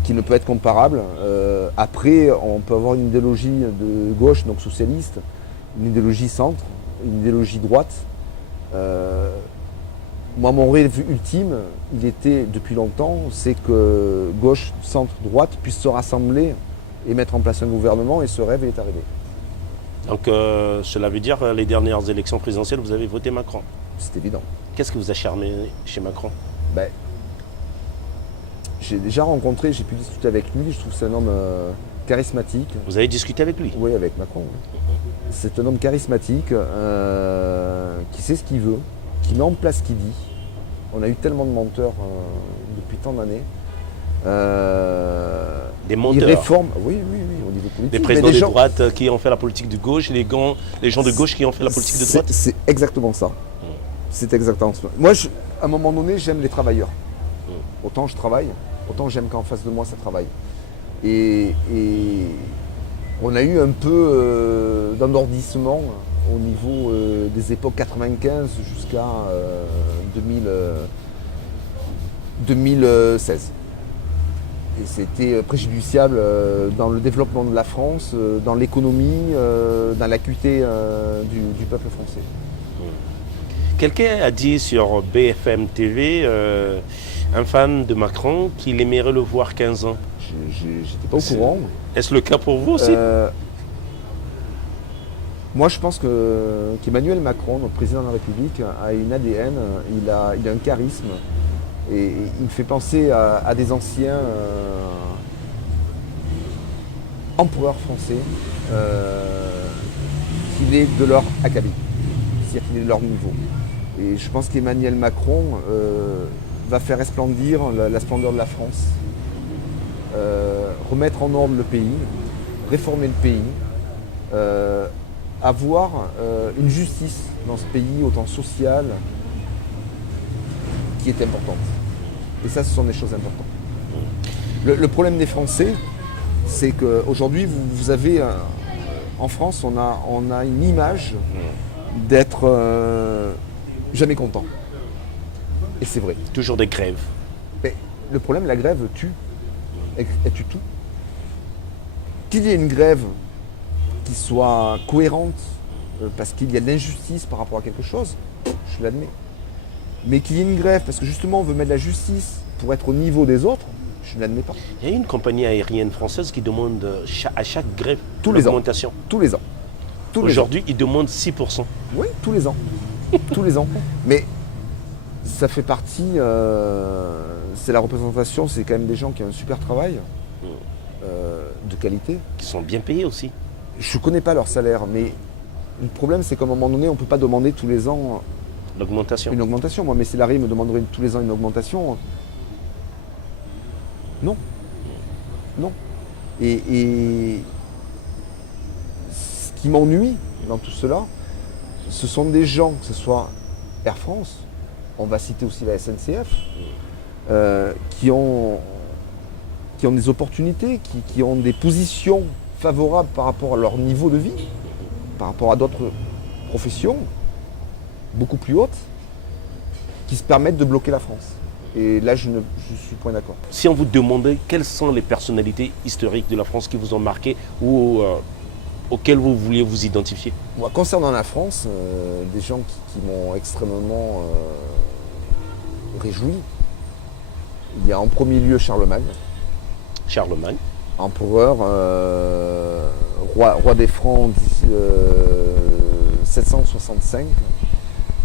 qui ne peut être comparable. Après, on peut avoir une idéologie de gauche, donc socialiste, une idéologie centre, une idéologie droite. Moi, mon rêve ultime, il était depuis longtemps, c'est que gauche, centre, droite puissent se rassembler et mettre en place un gouvernement, et ce rêve il est arrivé. Donc cela veut dire les dernières élections présidentielles, vous avez voté Macron. C'est évident. Qu'est-ce que vous a charmé chez Macron? Ben, j'ai déjà rencontré, j'ai pu discuter avec lui, je trouve que c'est un homme charismatique. Vous avez discuté avec lui? Oui, avec Macron. Oui. C'est un homme charismatique, qui sait ce qu'il veut, qui met en place ce qu'il dit. On a eu tellement de menteurs depuis tant d'années. Des Il menteurs? réforme, oui, au niveau politique. Des Mais présidents des de gens- droite qui ont fait la politique de gauche, les gens de gauche qui ont fait la politique de droite? C'est exactement ça. C'est exactement ça. Moi, à un moment donné, j'aime les travailleurs. Autant je travaille, autant j'aime qu'en face de moi, ça travaille. Et on a eu un peu d'endordissement au niveau des époques 95 jusqu'à 2016. Et c'était préjudiciable dans le développement de la France, dans l'économie, dans l'acuité du peuple français. Quelqu'un a dit sur BFM TV, un fan de Macron, qu'il aimerait le voir 15 ans. J'étais pas au courant. Est-ce le cas pour vous aussi? Moi, je pense qu'Emmanuel Macron, notre président de la République, a une ADN, il a un charisme. Et il me fait penser à des anciens empereurs français qu'il est de leur acabit, c'est-à-dire qu'il est de leur niveau. Et je pense qu'Emmanuel Macron va faire resplendir la splendeur de la France, remettre en ordre le pays, réformer le pays, avoir une justice dans ce pays, autant sociale, qui est importante. Et ça, ce sont des choses importantes. Le problème des Français, c'est qu'aujourd'hui, vous avez, en France, on a une image d'être jamais content. Et c'est vrai. Toujours des grèves. Mais le problème, la grève tue. Elle tue tout. Qu'il y ait une grève qui soit cohérente, parce qu'il y a de l'injustice par rapport à quelque chose, je l'admets. Mais qu'il y ait une grève parce que justement on veut mettre la justice pour être au niveau des autres, je ne l'admets pas. Il y a une compagnie aérienne française qui demande à chaque grève Tous les ans. l'augmentation. Tous les ans. Tous les ans. Aujourd'hui, ils demandent 6%. Oui, tous les ans. Tous les ans. Mais ça fait partie, c'est la représentation, c'est quand même des gens qui ont un super travail, de qualité. Qui sont bien payés aussi. Je ne connais pas leur salaire, mais le problème c'est qu'à un moment donné, on ne peut pas demander tous les ans L'augmentation. une augmentation. Moi, mes salariés me demanderaient tous les ans une augmentation. Non. Non. Et ce qui m'ennuie dans tout cela, ce sont des gens, que ce soit Air France, on va citer aussi la SNCF, qui ont des opportunités, qui ont des positions favorables par rapport à leur niveau de vie, par rapport à d'autres professions beaucoup plus hautes, qui se permettent de bloquer la France. Et là, je suis point d'accord. Si on vous demandait quelles sont les personnalités historiques de la France qui vous ont marqué ou auxquelles vous vouliez vous identifier? Moi, concernant la France, des gens qui m'ont extrêmement réjoui, il y a en premier lieu Charlemagne. Charlemagne. Empereur, roi des Francs 765,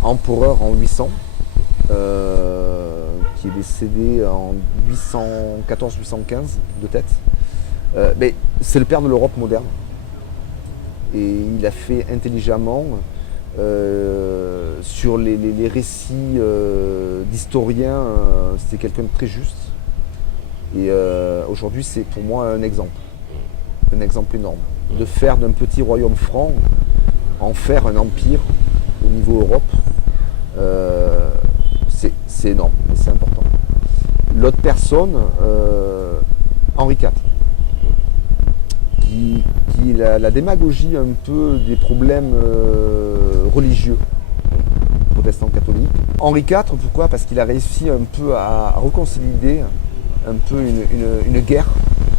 empereur en 800, qui est décédé en 814-815 de tête. Mais c'est le père de l'Europe moderne. Et il a fait intelligemment sur les récits d'historiens, c'était quelqu'un de très juste. Et aujourd'hui, c'est pour moi un exemple énorme. De faire d'un petit royaume franc, en faire un empire au niveau Europe, c'est énorme, et c'est important. L'autre personne, Henri IV, qui la démagogie un peu des problèmes religieux, protestants catholiques. Henri IV, pourquoi? Parce qu'il a réussi un peu à réconcilier un peu une guerre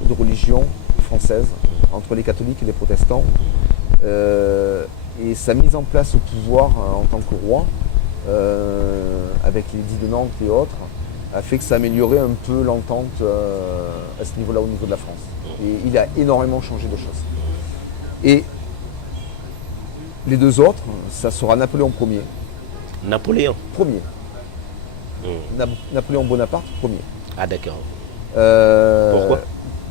de religion française entre les catholiques et les protestants. Et sa mise en place au pouvoir en tant que roi, avec l'édit de Nantes et autres, a fait que ça améliorait un peu l'entente à ce niveau-là, au niveau de la France. Et il a énormément changé de choses. Et les deux autres, ça sera Napoléon Ier. Napoléon. Premier. Napoléon Bonaparte, premier. Ah d'accord. Pourquoi?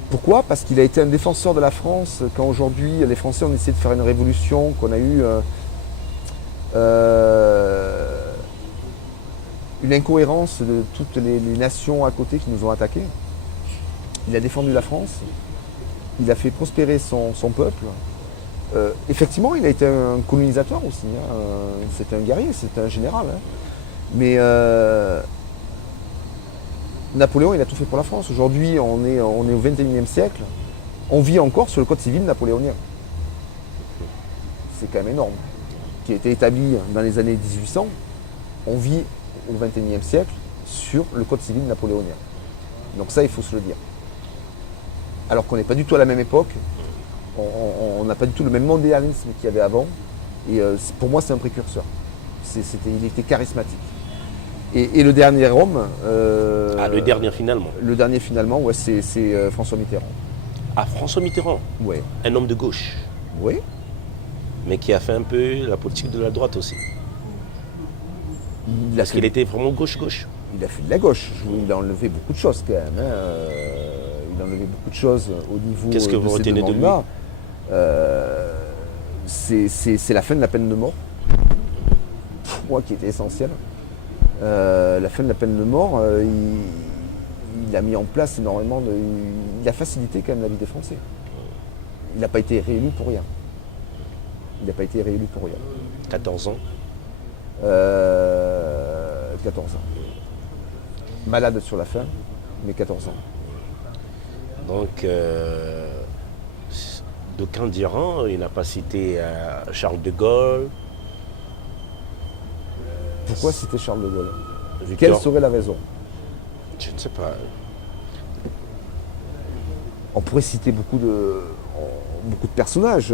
Pourquoi? Parce qu'il a été un défenseur de la France quand aujourd'hui les Français ont essayé de faire une révolution, qu'on a eu une incohérence de toutes les nations à côté qui nous ont attaqués. Il a défendu la France, il a fait prospérer son peuple. Effectivement, il a été un colonisateur aussi, hein. C'était un guerrier, c'était un général. Hein. Mais Napoléon, il a tout fait pour la France. Aujourd'hui, on est au XXIe siècle. On vit encore sur le code civil napoléonien. C'est quand même énorme. Qui a été établi dans les années 1800. On vit au XXIe siècle sur le code civil napoléonien. Donc ça, il faut se le dire. Alors qu'on n'est pas du tout à la même époque. On n'a pas du tout le même mondialisme qu'il y avait avant. Et pour moi, c'est un précurseur. Il était charismatique. Et le dernier homme... le dernier finalement. Le dernier finalement, ouais, c'est François Mitterrand. Ah, François Mitterrand. Ouais. Un homme de gauche. Oui. Mais qui a fait un peu la politique de la droite aussi. Parce qu'il était vraiment gauche-gauche. Il a fait de la gauche. Il a enlevé beaucoup de choses quand même. Hein. Il a enlevé beaucoup de choses au niveau Qu'est-ce que vous retenez de lui? C'est la fin de la peine de mort. Pour moi, qui était essentielle. La fin de la peine de mort, il a mis en place énormément de... Il a facilité quand même la vie des Français. Il n'a pas été réélu pour rien. 14 ans. 14 ans. Malade sur la fin, mais 14 ans. Donc, d'aucuns diront, il n'a pas cité Charles de Gaulle. Pourquoi citer Charles de Gaulle? Victor. Quelle serait la raison? Je ne sais pas. On pourrait citer beaucoup de personnages,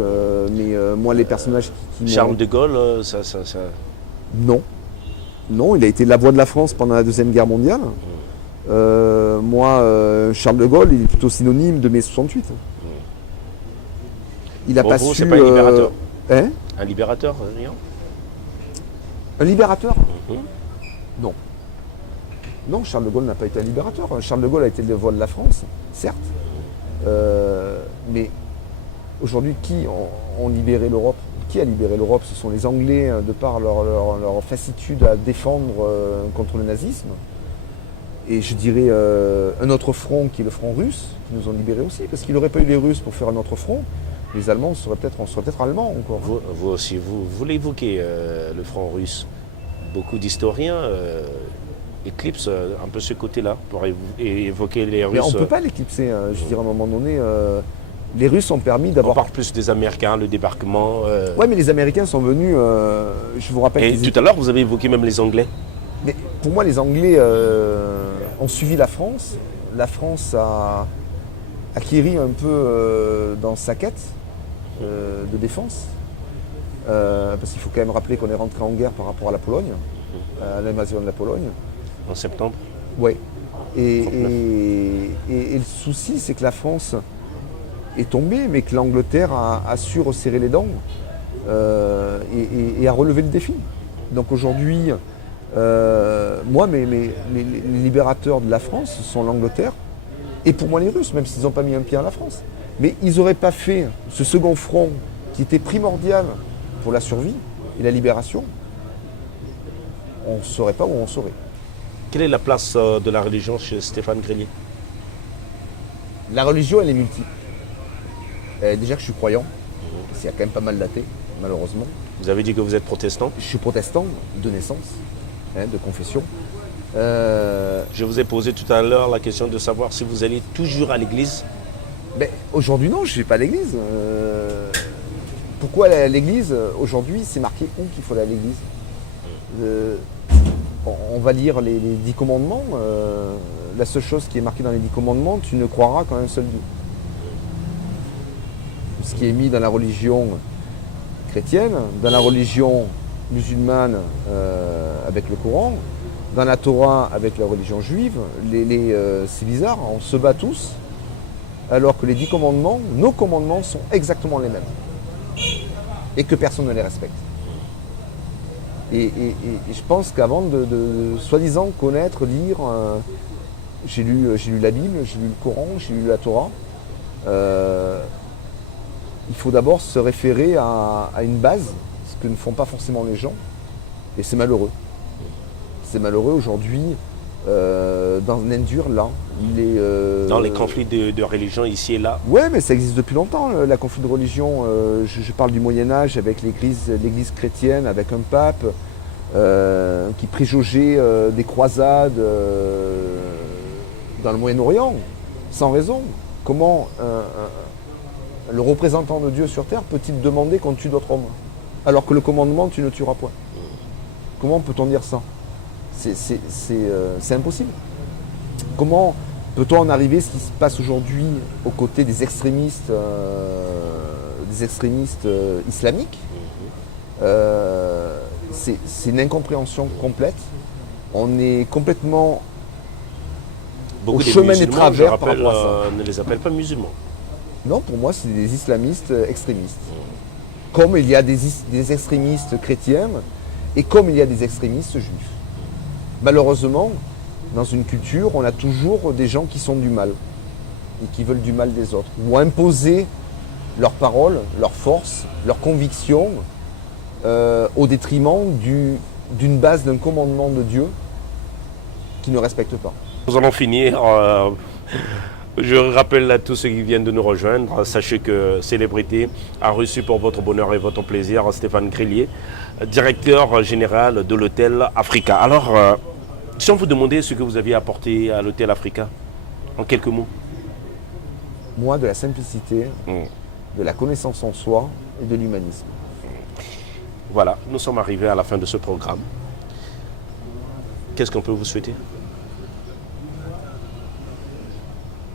mais moi les personnages qui Charles de Gaulle, ça... Non. Non, il a été la voix de la France pendant la Deuxième Guerre mondiale. Charles de Gaulle, il est plutôt synonyme de mai 68. Il a Pour pas vous, su... c'est pas un libérateur? Hein? Un libérateur, rien? Un libérateur? Non. Non, Charles de Gaulle n'a pas été un libérateur. Charles de Gaulle a été la voix de la France, certes. Mais aujourd'hui, qui ont libéré l'Europe? Qui a libéré l'Europe? Ce sont les Anglais, de par leur facitude à défendre contre le nazisme. et je dirais un autre front qui est le front russe, qui nous ont libérés aussi, parce qu'il n'aurait pas eu les Russes pour faire un autre front, les Allemands, on serait peut-être allemands encore. Vous aussi, vous l'évoquez, le front russe. Beaucoup d'historiens éclipsent un peu ce côté-là pour évoquer les Russes. Mais on ne peut pas l'éclipser, je dirais à un moment donné. Les Russes ont permis On d'avoir... parle plus des Américains, le débarquement. Oui, mais les Américains sont venus, je vous rappelle... Et qu'ils tout à l'heure, vous avez évoqué même les Anglais. Mais pour moi, les Anglais ont suivi la France. La France a acquéri un peu dans sa quête de défense. Parce qu'il faut quand même rappeler qu'on est rentré en guerre par rapport à la Pologne, à l'invasion de la Pologne. En septembre. Oui. Et le souci, c'est que la France est tombée, mais que l'Angleterre a su resserrer les dents et a relevé le défi. Donc aujourd'hui, moi, les libérateurs de la France sont l'Angleterre et pour moi les Russes, même s'ils n'ont pas mis un pied en la France. Mais ils n'auraient pas fait ce second front qui était primordial pour la survie et la libération. On ne saurait pas où on serait. Quelle est la place de la religion chez Stéphane Grelier? La religion, elle est multiple. Déjà que je suis croyant, il y a quand même pas mal d'athées, malheureusement. Vous avez dit que vous êtes protestant. Je suis protestant de naissance, de confession. Je vous ai posé tout à l'heure la question de savoir si vous allez toujours à l'église. Mais aujourd'hui, non, je ne vais pas à l'église. Pourquoi aller à l'église? Aujourd'hui, c'est marqué où qu'il faut aller à l'église. On va lire les 10 commandements. La seule chose qui est marquée dans les 10 commandements, tu ne croiras qu'en un seul Dieu. Ce qui est mis dans la religion chrétienne, dans la religion musulmane avec le Coran, dans la Torah avec la religion juive, c'est bizarre, on se bat tous, alors que les 10 commandements, nos commandements sont exactement les mêmes. Et que personne ne les respecte. Et je pense qu'avant de soi-disant connaître, lire, j'ai lu la Bible, j'ai lu le Coran, j'ai lu la Torah, il faut d'abord se référer à une base, ce que ne font pas forcément les gens, et c'est malheureux. C'est malheureux aujourd'hui, dans l'endure là. Dans les conflits de religion ici et là. Ouais, mais ça existe depuis longtemps, la conflit de religion. Je parle du Moyen-Âge avec l'église chrétienne, avec un pape qui préjaugeait des croisades dans le Moyen-Orient, sans raison. Comment le représentant de Dieu sur terre peut-il demander qu'on tue d'autres hommes, alors que le commandement, tu ne tueras point? Comment peut-on dire ça? C'est impossible. Comment peut-on en arriver à ce qui se passe aujourd'hui aux côtés des extrémistes islamiques? C'est une incompréhension complète. On est complètement Beaucoup au des chemin des musulmans, travers je rappelle, par rapport à ça. ne les appellent pas musulmans. Non, pour moi, c'est des islamistes extrémistes. Comme il y a des extrémistes chrétiens et comme il y a des extrémistes juifs. Malheureusement, dans une culture, on a toujours des gens qui sont du mal et qui veulent du mal des autres, ou imposer leurs paroles, leurs forces, leurs convictions au détriment d'une base, d'un commandement de Dieu qui ne respecte pas. Nous allons finir. Je rappelle à tous ceux qui viennent de nous rejoindre, sachez que Célébrité a reçu pour votre bonheur et votre plaisir Stéphane Grelier, directeur général de l'hôtel Africa. Alors, si on vous demandait ce que vous aviez apporté à l'hôtel Africa, en quelques mots. Moi, de la simplicité, de la connaissance en soi et de l'humanisme. Voilà, nous sommes arrivés à la fin de ce programme. Qu'est-ce qu'on peut vous souhaiter?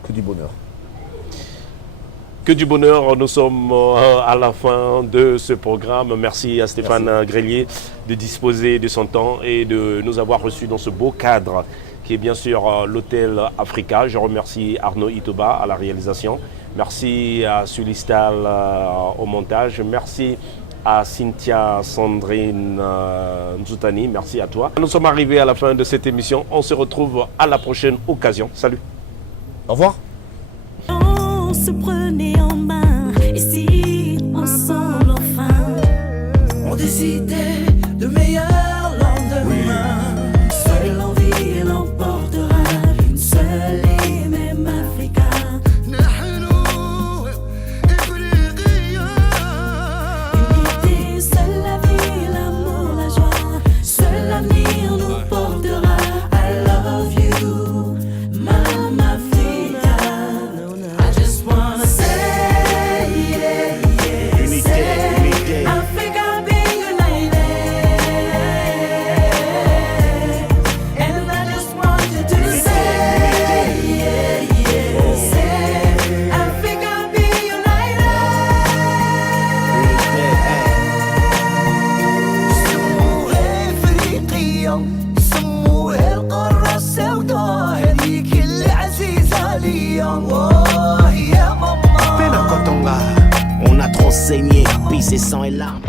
Que du bonheur. Que du bonheur, nous sommes à la fin de ce programme. Merci à Stéphane Grelier de disposer de son temps et de nous avoir reçus dans ce beau cadre qui est bien sûr l'hôtel Africa. Je remercie Arnaud Itoba à la réalisation. Merci à Sulistal au montage. Merci à Cynthia Sandrine Nzoutani. Merci à toi. Nous sommes arrivés à la fin de cette émission. On se retrouve à la prochaine occasion. Salut. Au revoir. On se prenait en main, et si ensemble enfin on décidait de meilleurs lendemains, seule l'envie l'emportera. lion. Oh, yeah, maman. On a trop saigné, pissé sang et larmes.